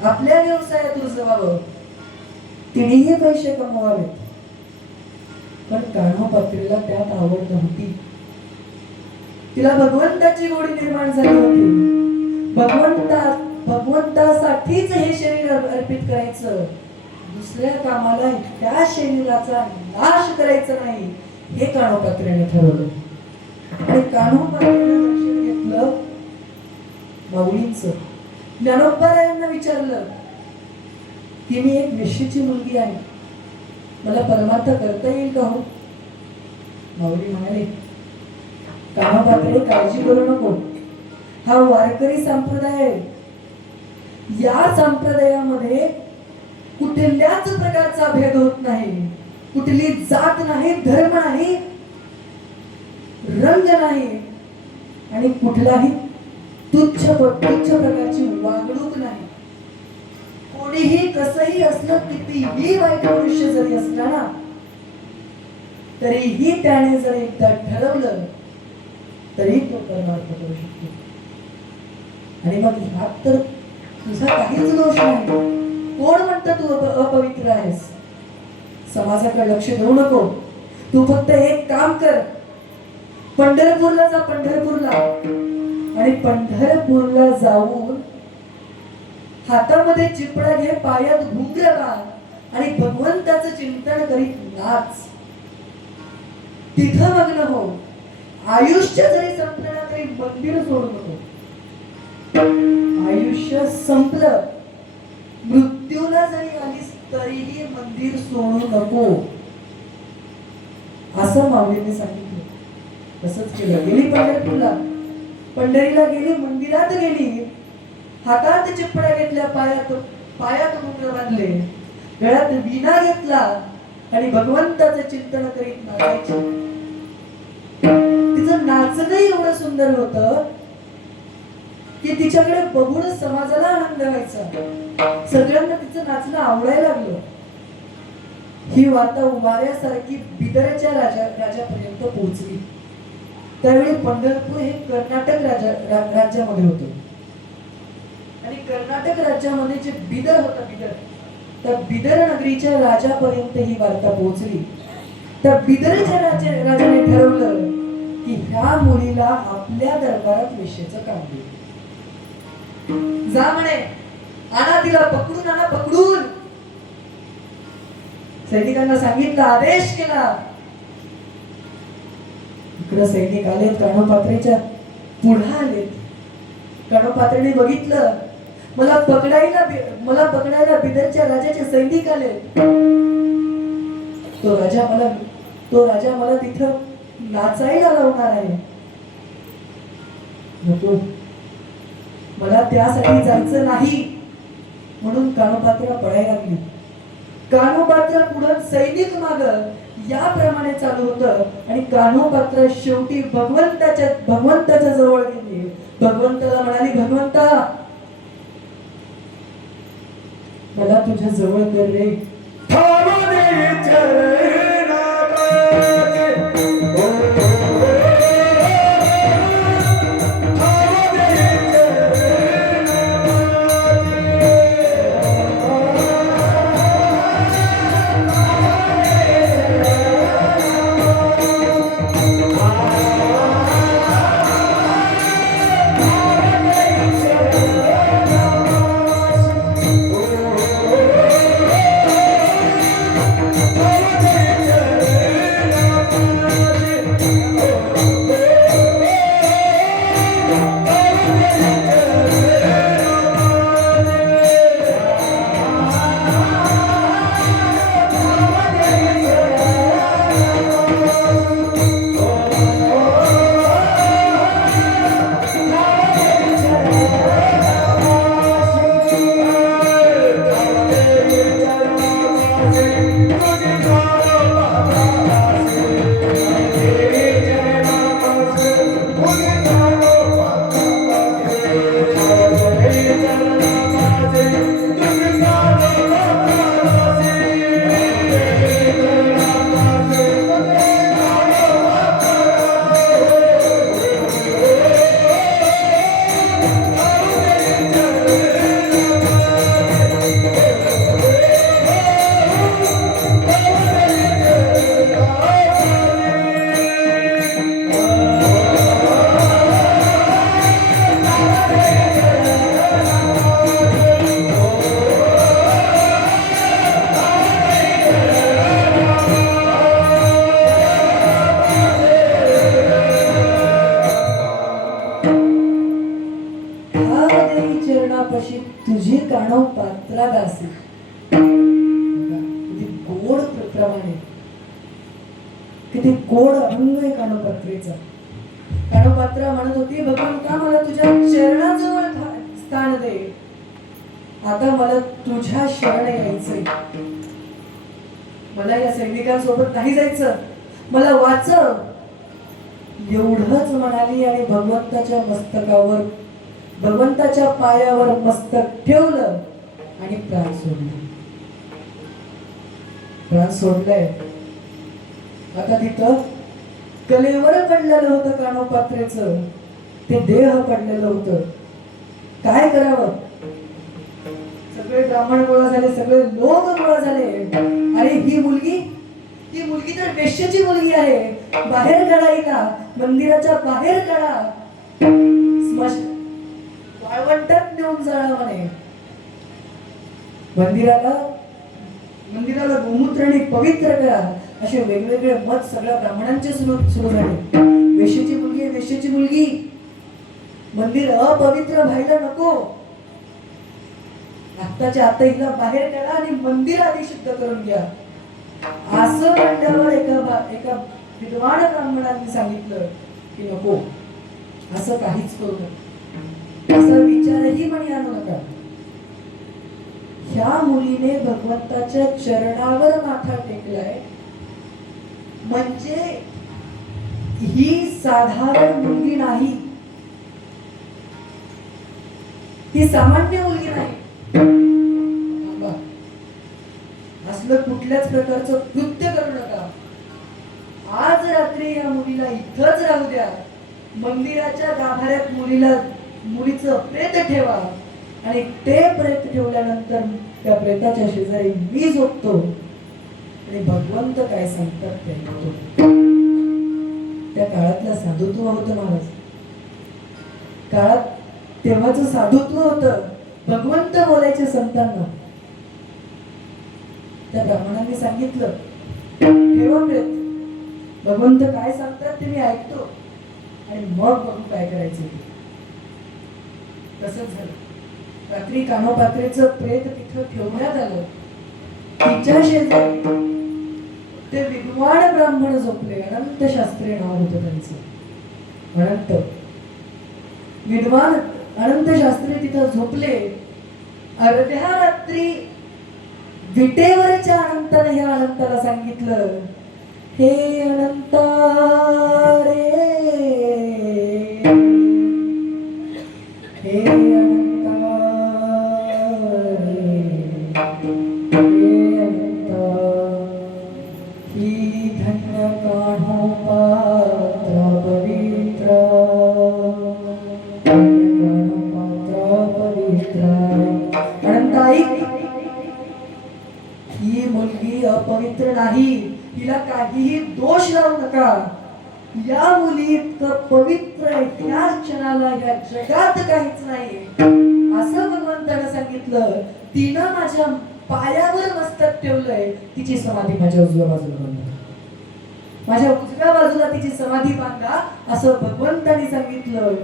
आपल्या व्यवसायात रुजवावं तिनेही पैसे कमवावेत पण कान्होपात्रेला त्यात आवड नव्हती तिला भगवंताची गोडी निर्माण झाली होती भगवंतासाठीच हे शरीर अर्पित करायचं दुसऱ्या कामाला त्या शरीराचा नाश करायचा नाही हे कान्होपात्रेने ठरवलं आणि कान्होपात्रेने दर्शन घेतलं माऊलींचं ज्ञानोबारायांना विचारलं की मी एक वेश्येची मुलगी आहे मला परमार्थ करता येईल का हो? माऊली म्हणाले, कामापात्रे काळजी करू नको. हा वारकरी संप्रदाय आहे. या संप्रदायामध्ये कुठल्याच प्रकारचा भेद होत नाही. कुठली जात नाही, धर्म नाही, रंग नाही आणि कुठलाही तुच्छ प्रकारची वागणूक नाही. कोणीही कसंही असलं, कितीही वाईट मनुष्य जरी असला ना, तरीही त्याने जर एकदा ठरवलं तरी तो परमार्थ करू शकतो. आणि मग ह्यात तर तुझा काहीच दोष नाही. कोण म्हणतं तू अपवित्र आहेस? समाजाकडे लक्ष देऊ नको. तू फक्त एक काम कर, पंढरपूरला जा. पंढरपूरला आणि पंढरपूरला जाऊन हातामध्ये चिपळा घे, पायात घुंगर बांध आणि भगवंताचं चिंतन करीत नाच. तिथं मग्न हो. आयुष्य जरी संपलं ना तरी मंदिर सोडू नको. आयुष्य संपलं, मृत्यूला जरी आलीस तरीही मंदिर सोडू नको, असं माऊलीने सांगितलं. तसंच केलं. गेली पंढरपूरला, पंढरीला गेली, मंदिरात गेली, हातात चिपळ्या घेतल्या, पायात घुंगर बांधले, गळ्यात वीणा घेतला आणि भगवंताचं चिंतन करीत नाचायचे. तिचं नाचणं एवढं सुंदर होतं की तिच्याकडे बघून समाजाला आनंद व्हायचा. सगळ्यांना तिचं नाचणं आवडायला लागलं. ही वार्ता वाऱ्यासारखी बिदरच्या राजापर्यंत पोहोचली. त्यावेळी पंढरपूर हे कर्नाटक राज्यामध्ये होतं आणि कर्नाटक राज्यामध्ये जे बिदर होतं, त्या बिदर नगरीच्या राजापर्यंत ही वार्ता पोहोचली. त्या बिदरच्या राजाने ठरवलं की ह्या मुलीला आपल्या दरबारात वेश्येचं काम देऊ. जा म्हणे, आणा तिला, पकडून आणा, पकडून. सैनिकांना सांगितलं, आदेश केला. इकडे सैनिक आलेत, कानोपात्रेच्या पुढे आलेत. कानोपात्रेने बघितलं, मला पकडायला बिदरच्या राजाचे सैनिक आले. तो राजा मला तिथं नाचायला लावणार आहे. नको, मला त्यासाठी जायचं नाही. म्हणून कानोपात्रा पळायला लागली. कानोपात्रा पुढे, सैनिक माग, याप्रमाणे चालू होतं. आणि कानोपात्रा शेवटी भगवंताच्या जवळ गेली. भगवंताला म्हणाली, भगवंता, मला तुझ्या जवळ कर रे. तुझी कानोपात्रा दासी. गोड प्रमाणे किती गोड अभंग आहे कानोपात्रेचा. कानोपात्रा म्हणत होती, भगवंता मला तुझ्या चरणाजवळ स्थान दे, आता मला तुझ्या शरण यायचंय. मला या सैनिकांसोबत नाही जायचं, मला वाचव, एवढंच म्हणाली आणि भगवंताच्या मस्तकावर, भगवंताच्या पायावर मस्तक ठेवलं आणि प्राण सोडले. प्राण सोडलंय. आता तिथं कलेवर पडलेलं होतं कानोपात्रेचं, ते देह पडलेलं होतं. काय करावं? सगळे ब्राह्मण गोळा झाले, सगळे लोक गोळा झाले. अरे ही मुलगी तर वेश्याची मुलगी आहे, बाहेर काढा हिला, मंदिराच्या बाहेर काढा, वाळवंटात नेऊन जाळा म्हणे. मंदिराला गोमूत्राने पवित्र करा, असे वेगवेगळे मत सगळ्या ब्राह्मणांचे सुरू झाले. वेश्याची मुलगी, वेश्याची मुलगी, मंदिर अपवित्र व्हायला नको, आत्ताच्या आता हिला बाहेर काढा आणि मंदिर आधी शुद्ध करून घ्या. असं म्हणल्यावर एका विद्वान ब्राह्मणांनी सांगितलं की नको, असं काहीच करू नका, असा विचारही म्हणे आणू नका. ह्या मुलीने भगवंताच्या चरणावर माथा टेकलाय म्हणजे ही साधारण मुलगी नाही, ही सामान्य मुलगी नाही. असलं कुठल्याच प्रकारचं कृत्य करू नका. आज रात्री या मुलीला इथंच राहू द्या, मंदिराच्या गाभाऱ्यात मुलीचं प्रेत ठेवा आणि ते प्रेत ठेवल्यानंतर त्या प्रेताच्या शेजारी मी झोपतो आणि भगवंत काय सांगतात ते ऐकतो. त्या काळातलं साधुत्व होतं महाराज, काळात तेव्हाचं साधुत्व होतं. भगवंत बोलायचे संतांना. त्या ब्राह्मणांनी सांगितलं ठेवा प्रेत, भगवंत काय सांगतात ते मी ऐकतो आणि मग बघू काय करायचं. तसंच झालं. रात्री कानोपात्रेचं प्रेत तिथं ठेवण्यात आलं. तिच्या शेजारी ते विद्वान ब्राह्मण झोपले. अनंत शास्त्री नाव होतं त्यांचं. अनंत विद्वान अनंत शास्त्री तिथं झोपले. अर्ध्या रात्री विटेवरच्या अनंताने ह्या अनंताला सांगितलं, हे अनंता रे, हे अनंता रे, हे अनंता, ही धन्य कानोपात्रा पवित्र, कानोपात्रा पवित्र. अनंता ऐक, ही मुलगी अपवित्र नाही, हिला काहीही दोष लावू नका. या मुली इतकं पवित्र ह्या क्षणाला या जगात काहीच नाही, असं भगवंतानं सांगितलं. तिनं माझ्या पायावर मस्तक ठेवलंय, तिची समाधी माझ्या उजव्या बाजूला बांधा, माझ्या उजव्या बाजूला तिची समाधी बांधा, असं भगवंतानी सांगितलं.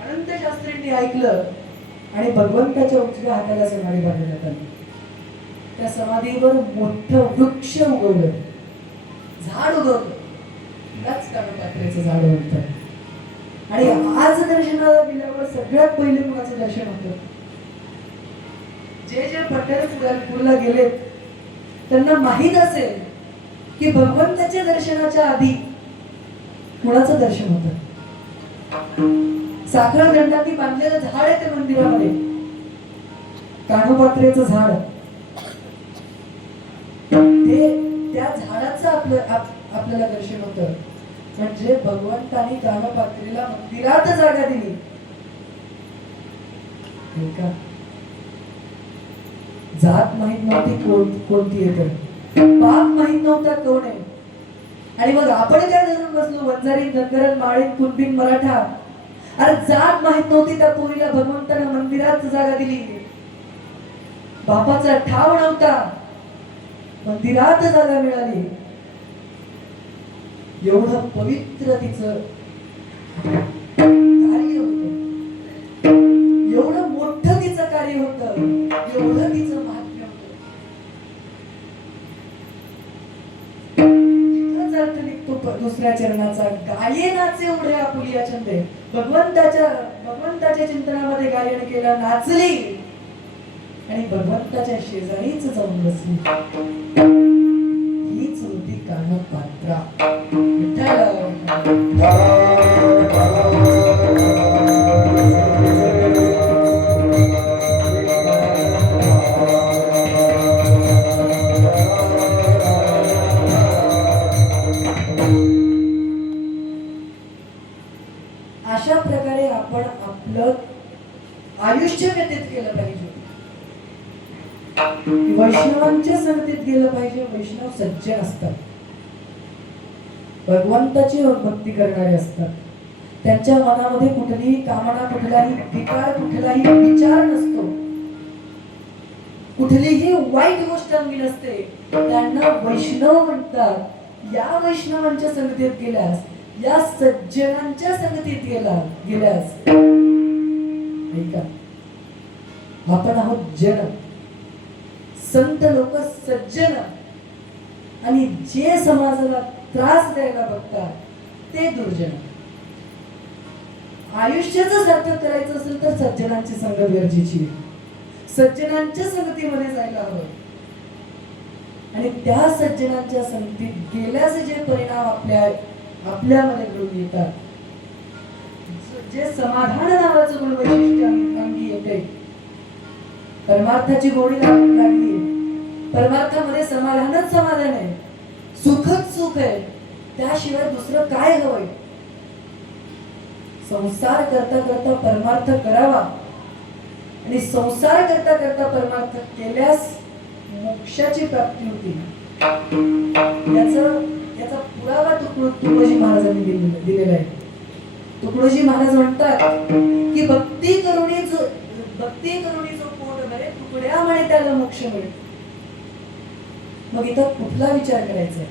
अनंत शास्त्रींनी ऐकलं आणि भगवंताच्या उजव्या हाताला समाधी बांधण्यात आली. त्या समाधीवर मोठं वृक्ष उगवलं, झाड उगवलं, त्याच कानोपात्रेचं झाड म्हणतात. आणि आज दर्शनाला गेल्यावर सगळ्यात पहिले कुणाचं दर्शन होतं? जे पंढरपूरला गेलेत त्यांना माहित असेल की भगवंताच्या दर्शनाच्या आधी कुणाचं दर्शन होतं? साखर दंडांनी बांधलेलं झाड आहे ते मंदिरामध्ये, कानोपात्रेचं झाड. त्या झाडाचं आपल्याला दर्शन होतं. म्हणजे भगवंतानी कानोपात्रेला मंदिरात जागा दिली. जात माहित नव्हती कोणती आहे, तर बाप माहित नव्हता कोण आहे. आणि मग आपण काय धरून बसलो, वंजारी, नंदरन, माळीन, कुणबीन, मराठा. अरे जात माहित नव्हती त्या पोरीला भगवंतानं मंदिरात जागा दिली. बापाचा ठाव नव्हता, मंदिरात जागा मिळाली. एवढं पवित्र तिचं कार्य होतं, एवढं मोठं तिचं कार्य होतं, एवढं तिचं महात्म्य होतं. अर्थ निघतो दुसऱ्या चरणाचा. गायनाचे उडे आपुलिया छंदे. भगवंताच्या चिंतनामध्ये गायन केलं, नाचली आणि भगवंताच्या शेजारीच जाऊन बसली. हीच होती कानपात्रा. अशा प्रकारे आपण आपलं आयुष्य व्यतीत केलं पाहिजे. वैष्णवांच्या संगतीत गेलं पाहिजे. वैष्णव सज्जन असतात, भगवंताची भक्ती करणारे असतात. त्यांच्या मनामध्ये कुठलीही कामना, कुठलाही विकार, कुठलाही विचार नसतो, कुठलीही वाईट गोष्ट अंगी नसते. त्यांना वैष्णव म्हणतात. या वैष्णवांच्या संगतीत गेल्यास, या सज्जनांच्या संगतीत गेल्यास ऐका, आपण आहोत जन, संत लोक सज्जन, आणि जे समाजाला त्रास द्यायला बघतात ते दुर्जन. आयुष्याचं सार्थक करायचं असेल तर सज्जनांची संगत गरजेची. सज्जनांच्या संगतीमध्ये जायला हवं, आणि त्या सज्जनांच्या संगतीत गेल्यास जे परिणाम आपल्यामध्ये घडून येतात, जे समाधान नावाचं गुण वैशिष्ट्य अंगी येते. परमार्थाची गोडी लागली, परमार्थामध्ये समाधानच समाधान आहे, सुखच सुख आहे. त्याशिवाय दुसरं काय हवंय? संसार करता करता परमार्थ करावा, आणि संसार करता करता परमार्थ केल्यास मोक्षाची प्राप्ती होती. याचा पुरावा तुकडोजी महाराजांनी दिलेला आहे. तुकडोजी महाराज म्हणतात की भक्ती करुणी जो पोट भरे, तुकड्या म्हणे त्याला मोक्ष मिळेल. मग इथं कुठला विचार करायचा?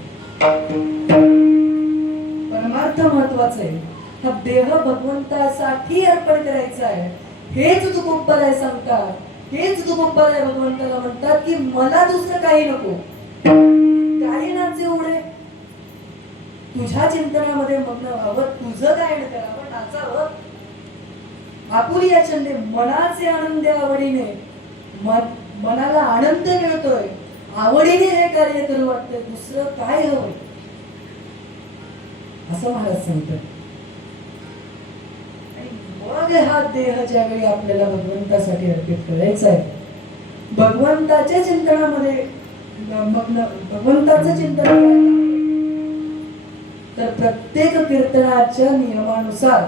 परमार्थ महत्वाचा आहे. हा देह भगवंतासाठी अर्पण करायचा आहे. हेच तुकोबाराय सांगतात, हेच तुकोबाराय भगवंताला म्हणतात की मला दुसरं काही नको. गायनाचे उडे तुझ्या चिंतनामध्ये मग्न व्हावं, तुझं गायन करावं, नाचावं. आपुलिया छंदे, मनाचे आनंद आवडीने. मनाला आनंद मिळतोय, आवडीने हे कार्य करू वाटतंय, दुसरं काय हवंय असं महाराज सांगतात. मग हा देह ज्यावेळी आपल्याला भगवंतासाठी अर्पित करायचा आहे, भगवंताच्या चिंतनामध्ये मग्न, भगवंताचं चिंतन, तर प्रत्येक कीर्तनाच्या नियमानुसार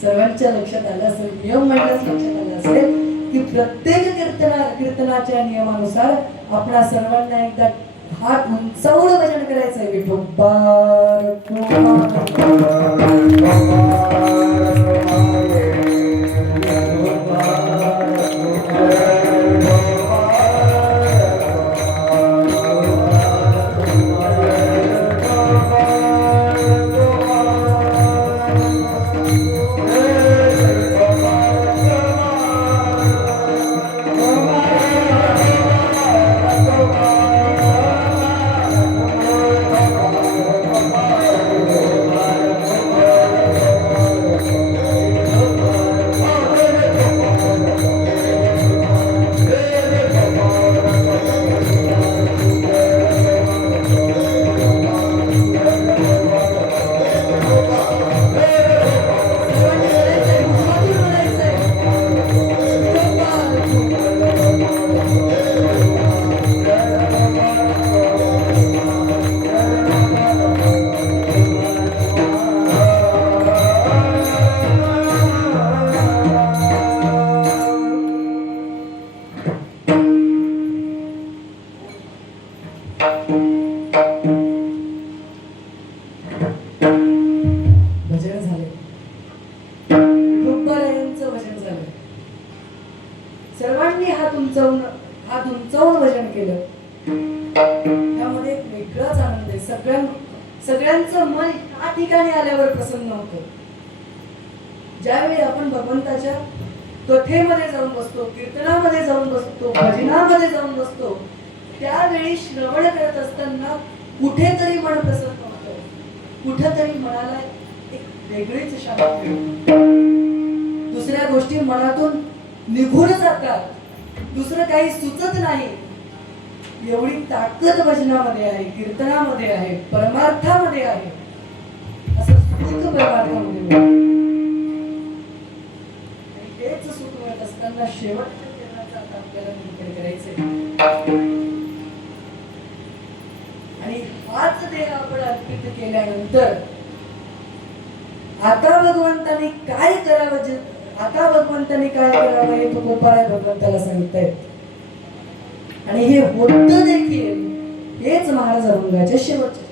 सर्वांच्या लक्षात आलं असेल, नियम म्हणल्यास लक्षात आलं असेल की प्रत्येक कीर्तनाच्या नियमानुसार आपल्या सर्वांना एकदा हात उंचावून भजन करायचंय. विठोबार सर्वांनी हात उंचावून भजन केलं. त्यामध्ये एक वेगळाच आनंद आहे. सगळ्यांचं मन या ठिकाणी आल्यावर प्रसन्न होतं. ज्यावेळी आपण भगवंताच्या कथेमध्ये जाऊन बसतो, कीर्तनामध्ये जाऊन बसतो, भजनामध्ये जाऊन बसतो, त्यावेळी श्रवण करत असताना कुठेतरी मन प्रसन्न होतं, कुठेतरी मनाला एक वेगळीच शांती, दुसऱ्या गोष्टी मनातून निघून जातात, दुसरं काही सुचत नाही. एवढी ताकद भजनामध्ये आहे, कीर्तनामध्ये आहे, परमार्थामध्ये आहे. असं सुख परमार्थामध्ये मिळतं. आणि तेच सुख मिळत असताना शेवटच्या चरणाचं आता आपल्याला निरूपण करायचंय. आणि हाच देह आपण अर्पित केल्यानंतर आता भगवंतांनी काय करावं, आता भगवंतांनी काय करावं हे तो गोपाळ भगवंताला सांगतायत. आणि हे होतं देखील. हेच महाराज अभंगाच्या शेवटच्या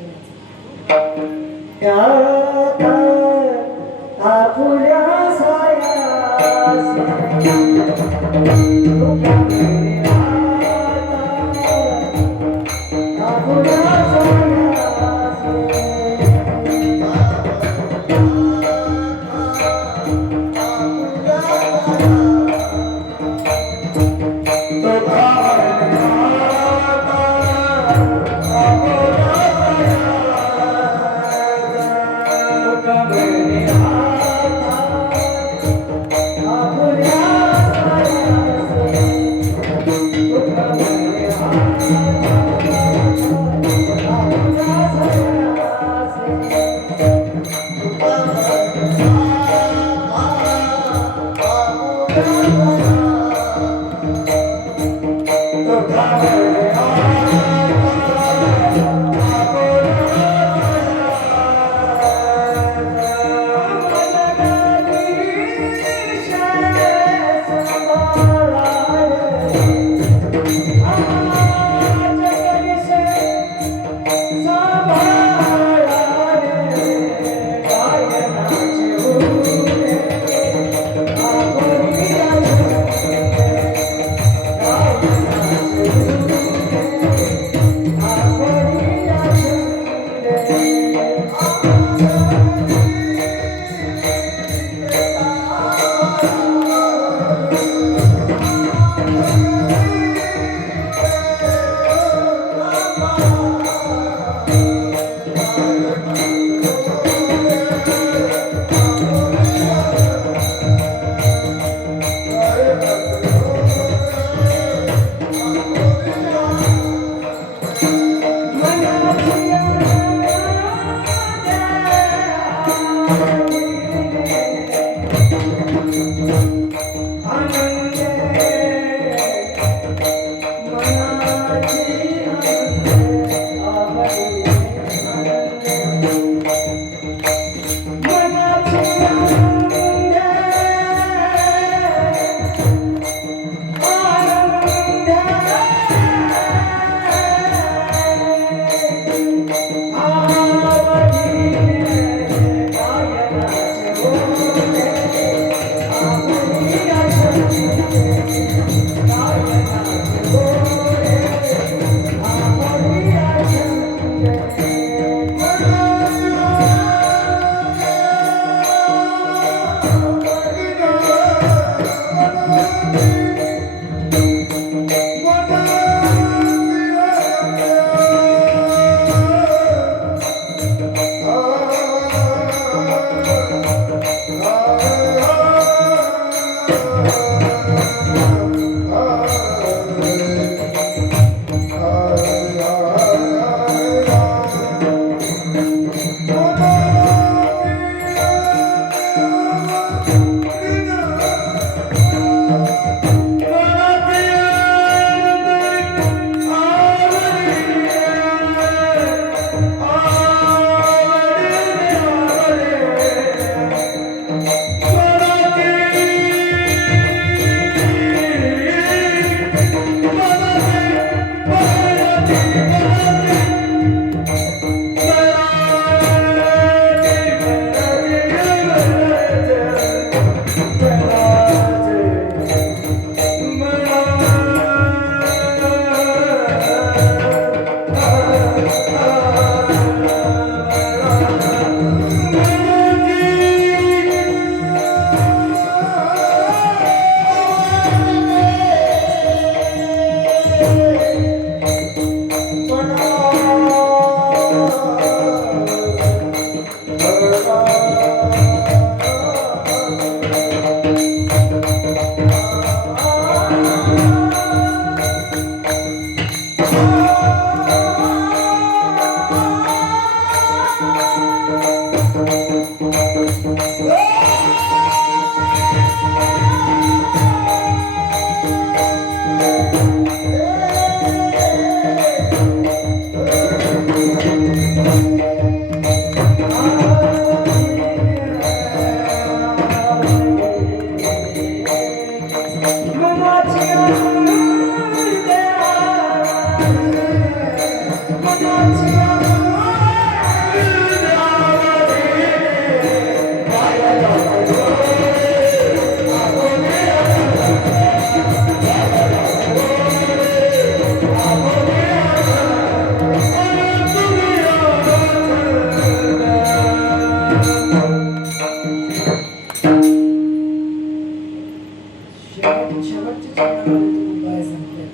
शेवटच्या चरणामध्ये तू काय सांगते?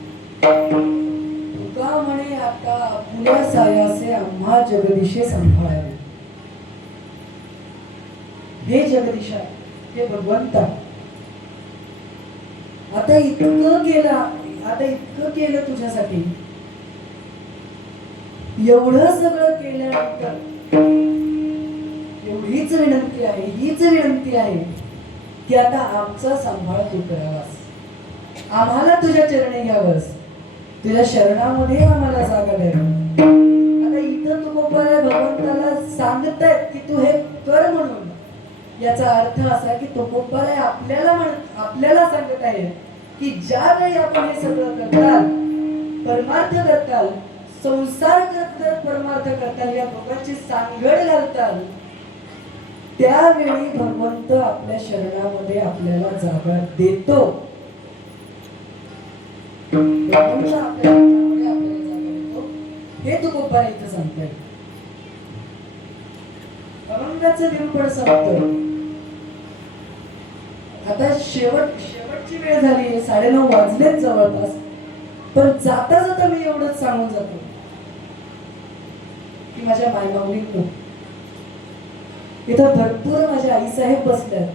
तुका म्हणे आता पुण्या सायासे आम्हा जगदीशे सांभाळावे. हे जगदीशा, हे भगवंता, आता इतकं केलं तुझ्यासाठी. एवढं सगळं केल्यानंतर एवढीच विनंती आहे, हीच विनंती आहे की आता आमचा सांभाळ तू करावास, आम्हाला तुझ्या चरणी घ्यावस, तुझ्या शरणामध्ये आम्हाला जागा द्यावी. आता इथं तुकोबाराय भगवंताला सांगतायत की तू हे कर म्हणून. याचा अर्थ असा की तुकोबाराय आपल्याला सांगत आहे की ज्या वेळी आपण हे सगळं करताल, परमार्थ करताल, संसार करताल, परमार्थ करताल, या दोघांची सांगड घालताल, त्यावेळी भगवंत आपल्या शरणामध्ये आपल्याला जागा देतो. भगवंत आपल्या शरणामध्ये आपल्याला जागा देतो, हे तुकोबाराय इथं सांगताय. अभंगाचं निरूपण संपतं. आता शेवटची वेळ झाली, 9:30 वाजलेच जवळपास. पण जाता जाता मी एवढंच सांगून जातो की माझ्या मायमाऊलींनो, इथं भरपूर माझ्या आई साहेब बसल्यात,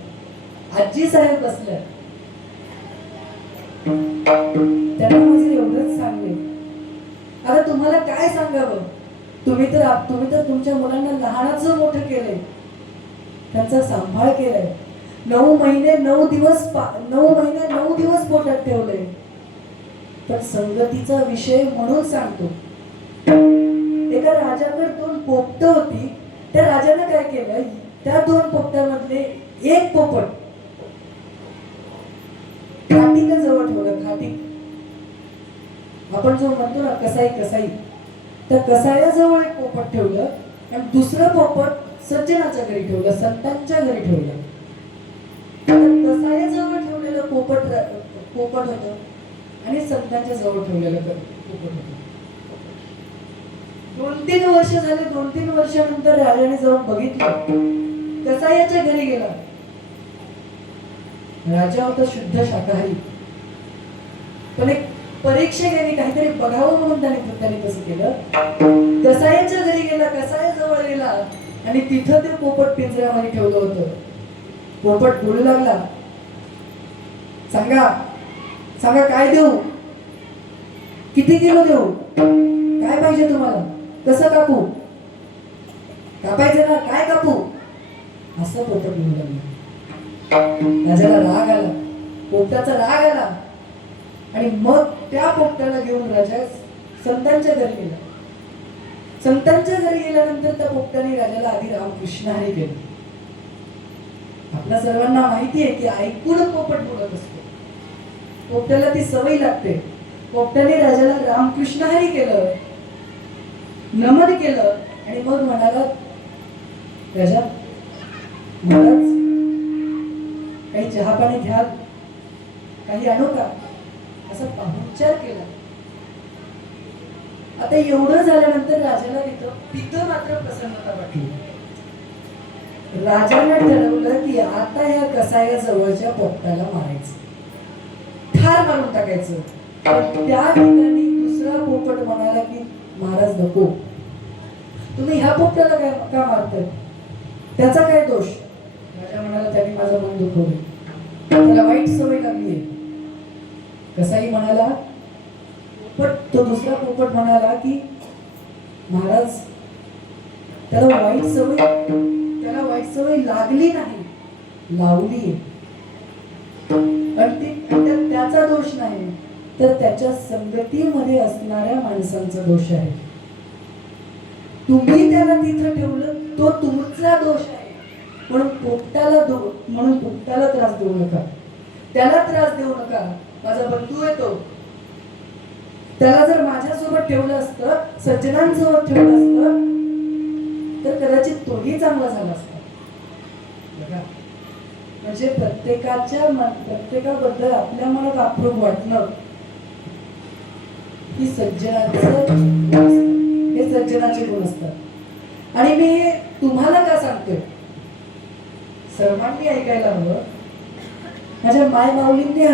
आजी साहेब बसल्यात. त्यांना माझे एवढंच सांगले. आता तुम्हाला काय सांगावं? तुम्ही तर तुमच्या मुलांना लहानाचं मोठं केलंय, त्यांचा सांभाळ केलाय, 9 महिने 9 दिवस पोटात ठेवलंय. पण संगतीचा विषय म्हणून सांगतो. एका राजाकडे 2 पोपट होती. त्या राजाने काय केलं, त्या 2 पोपटामधले एक पोपट खाटीच्या जवळ ठेवलं. खाटी आपण जो म्हणतो ना, कसाई, त्या कसायाजवळ एक पोपट ठेवलं आणि दुसरं पोपट सज्जनाच्या घरी ठेवलं, संतांच्या घरी ठेवलं. कसायाजवळ ठेवलेलं पोपट होतं आणि संतांच्या जवळ ठेवलेलं पोपट होतं. 2-3 वर्ष झाले. 2-3 वर्षानंतर राजाने जाऊन बघितलं, कसायाच्या घरी गेला. राजा होता शुद्ध शाकाहारी, पण एक परीक्षा घ्यावी, काहीतरी बघावं म्हणून त्याने तसं केलं. कसायाच्या घरी गेला, कसायाजवळ गेला आणि तिथं ते पोपट पिंजऱ्यामध्ये ठेवलं होतं. पोपट बोलू लागला, सांगा काय देऊ, किती किलो देऊ, काय पाहिजे तुम्हाला, कसं कापू, कापायचं ना, काय कापू, असं पोपट बोलू लागला. राजाला राग आला, पोपटाचा राग आला आणि मग त्या पोपटाला घेऊन राजा संतांच्या घरी गेला. संतांच्या घरी गेल्यानंतर त्या पोपटाने राजाला आधी रामकृष्ण हरी केलं. आपल्या सर्वांना माहिती आहे की ऐकून पोपट बोलत असतो, पोपटाला ती सवय लागते. पोपटाने राजाला रामकृष्ण हरी केलं, नमन केलं आणि मग म्हणाला, राजा महाराज काही चहा पाणी घ्याल, काही आणू का, असा पाहुणचार केला. आता एवढं झाल्यानंतर राजाला तिथं मात्र प्रसन्नता वाटली. राजाने ठरवलं की आता ह्या कसाया जवळच्या पोपटाला मारायचं, ठार मारून टाकायचं. त्या ठिकाणी दुसरा पोपट म्हणाला की महाराज नको, तुम्ही ह्या पोपटाला का मारताय, त्याचा काय दोष. राजा म्हणाला, त्याने माझं मन दुखवलं, त्याला वाईट सवय लागली. कसाई म्हणाला, तो दुसरा पोपट म्हणाला की महाराज त्याला वाईट सवय लागली नाही, लावली. आणि त्याचा दोष नाही, तर त्याच्या संगतीमध्ये असणाऱ्या माणसांचा दोष आहे. तुम्ही त्याला तिथं ठेवलं, तो तुमचा दोष आहे. म्हणून पोपटाला त्रास देऊ नका, त्याला त्रास देऊ नका. माझा बंधू येतो, त्याला जर माझ्यासोबत ठेवलं असतं, सज्जनांसोबत ठेवलं असतं, तर कदाचित तोही चांगला झाला असता. बघा, म्हणजे प्रत्येकाबद्दल आपल्या मनात अप्रूप वाटणं ही सज्जनाचं गुण असतं. हे सज्जनाचे गुण असतात. आणि मी तुम्हाला का सांगतोय, सर्वांनी ऐकायला हवं, माझ्या मायमाऊलींनी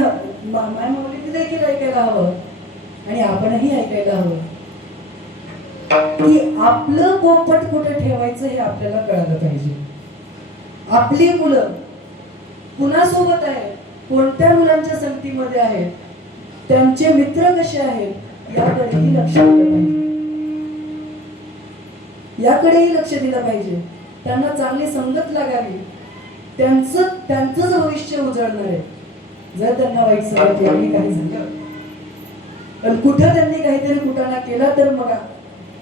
देखील ऐकायला हवं, आणि आपणही ऐकायला हवं की आपलं पोपट कुठे ठेवायचं हे आपल्याला कळालं पाहिजे. आपली मुलं कुणासोबत आहेत, कोणत्या मुलांच्या संगतीमध्ये आहेत, त्यांचे मित्र कसे आहेत, याकडेही लक्ष दिलं पाहिजे. याकडेही लक्ष दिलं पाहिजे. त्यांना चांगली संगत लागावी, त्यांचंच भविष्य उजळणार आहे. जर त्यांना वाईट संगत लागली, काही झालं, पण कुठं त्यांनी काहीतरी कुटाणा केला, तर मग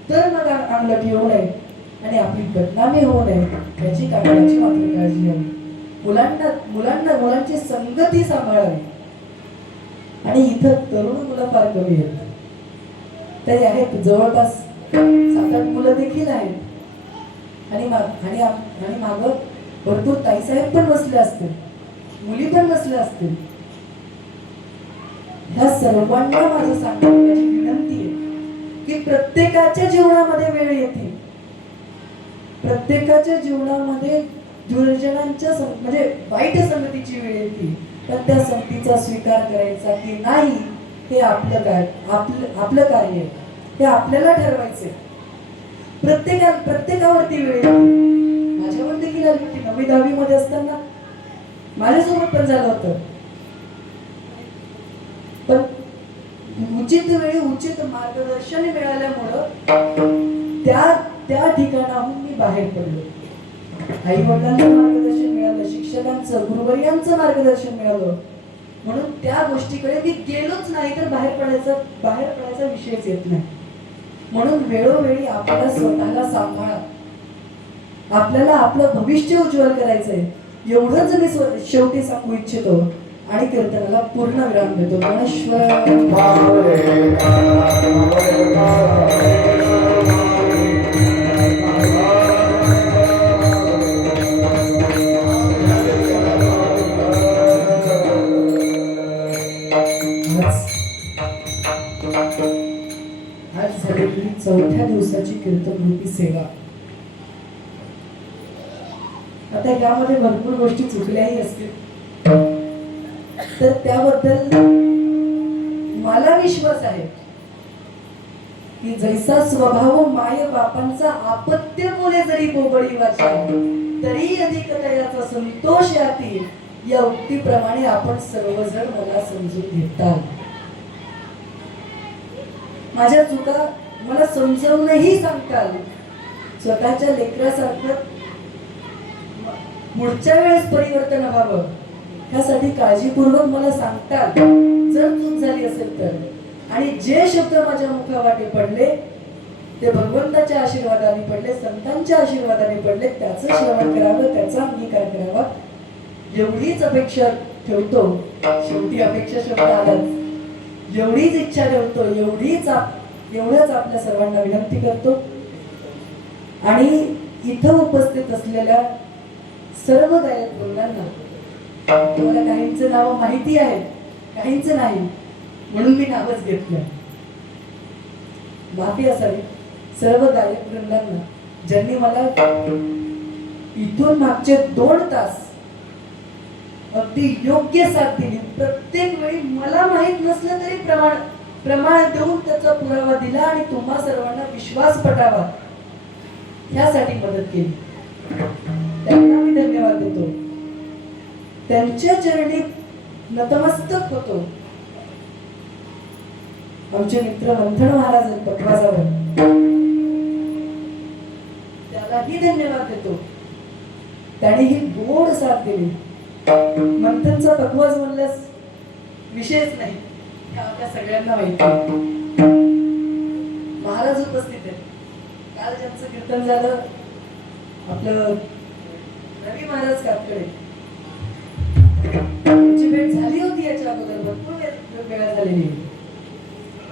अंगलट येऊ नये आणि आपली बदनामी होऊ नये याची मात्र काळजी घ्यावी. मुलांची संगती सांभाळावी. आणि इथं तरुण मुलं फार कमी आहेत, तरी आहेत जवळपास 7-8 मुलं देखील आहेत. आणि मागं भरपूर ताईसाहेब पण बसले असतील, मुली पण बसल्या असतील. ह्या सर्वांना माझं सांगण्याची विनंती आहे की प्रत्येकाच्या जीवनामध्ये वेळ येते, प्रत्येकाच्या जीवनामध्ये दुर्जनांच्या म्हणजे वाईट संगतीची वेळ येते. पण त्या संगतीचा स्वीकार करायचा की नाही हे आपलं कार्य आहे, हे आपल्याला ठरवायचे. प्रत्येकावरती वेळ येते. माझ्यावर देखील आली होती. 9वी-10वी मध्ये असताना माझ्यासोबत पण झालं होतं. पण उचित वेळी उचित मार्गदर्शन मिळाल्यामुळं त्या ठिकाणाहून मी बाहेर पडलो. आई वडिलांचं मार्गदर्शन मिळालं, शिक्षकांचं, गुरुवर्यांचं मार्गदर्शन मिळालं, म्हणून त्या गोष्टीकडे मी गेलोच नाही, तर बाहेर पडायचा विषयच येत नाही. म्हणून वेळोवेळी आपल्याला स्वतःला सांभाळा. आपल्याला आपलं भविष्य उज्ज्वल करायचंय, एवढंच मी शेवटी सांगू इच्छितो आणि कीर्तनाला पूर्ण विराम देतो. गणेश्वर आज झालेली 4थ्या दिवसाची कीर्तनरूपी सेवा. आता यामध्ये भरपूर गोष्टी चुकल्याही असतील, तर त्याबद्दल मला विश्वास आहे की जैसा स्वभाव माय बापांचा आपत्य मुले जरी बोबडी वाचा, तरी अधिक तयाचा संतोष यातील, या उक्तीप्रमाणे आपण सर्वजण मला समजून घेताल. माझ्या चुका मला समजावूनही सांगताल. स्वतःच्या लेकरासारखं पुढच्या वेळेस परिवर्तन व्हावं यासाठी काळजीपूर्वक मला सांगताल जर चूक झाली असेल तर. आणि जे शब्द माझ्या मुखावाटे पडले ते भगवंताच्या आशीर्वादाने पडले, संतांच्या आशीर्वादाने पडले, त्याचं श्रवण करावं, त्याचा अंगीकार करावा, एवढीच अपेक्षा ठेवतो. शेवटी अपेक्षा शब्द आलाच. एवढीच इच्छा ठेवतो, एवढंच आपल्या सर्वांना विनंती करतो. आणि इथं उपस्थित असलेल्या सर्व गायक वृंदांना, तुम्हाला काहींचं नाव माहिती आहेत, काहींचं नाही, म्हणून मी नावच घेतलं, माफी असावी. सर्व गायक वृंदांना ज्यांनी मला इथून मागचे 2 तास अगदी योग्य साथ दिली, प्रत्येक वेळी मला माहित नसलं तरी प्रमाण देऊन त्याचा पुरावा दिला आणि तुम्हा सर्वांना विश्वास पटावा यासाठी मदत केली, त्यांना मी धन्यवाद देतो. त्यांच्या चरणी नतमस्तक होतो. आमचे मित्र मंथन महाराज पटवाजावर, त्यालाही धन्यवाद देतो. त्याने ही गोड साथ दिली. मंथनचा पकवाज म्हणल्यास विषयच नाही, हे आपल्या सगळ्यांना माहिती. महाराज उपस्थित आहेत. काल ज्यांचं कीर्तन झालं आपलं रवी महाराज कातकडे, त्यांची भेट झाली होती याच्या अगोदर, भरपूर वेळा झालेली.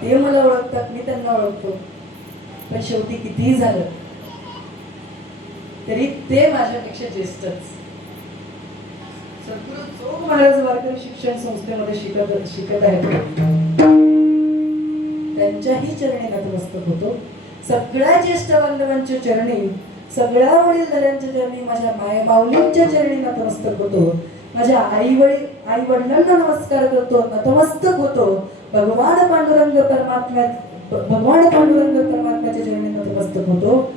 ते मला ओळखतात, मी त्यांना ओळखतो. पण शेवटी कितीही झालं तरी ते माझ्यापेक्षा ज्येष्ठच. सद्गुरू चोख महाराज वारकरी शिक्षण संस्थेमध्ये शिकत आहेत, त्यांच्याही चरणी नतमस्तक होतो. सगळ्या ज्येष्ठ बांधवांच्या चरणी, सगळ्या वडीलधाऱ्यांच्या चरणी, माझ्या माऊलींच्या चरणी नतमस्तक होतो. माझ्या आई वडिलांना नमस्कार करतो, नतमस्तक होतो. भगवान पांडुरंग परमात्म्याच्या चरणी नतमस्तक होतो.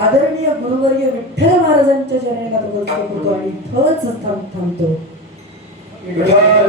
आदरणीय गुरुवर्य विठ्ठल महाराजांच्या चरणी नतमस्तक होतो आणि इथंच थांबतो. विठ्ठल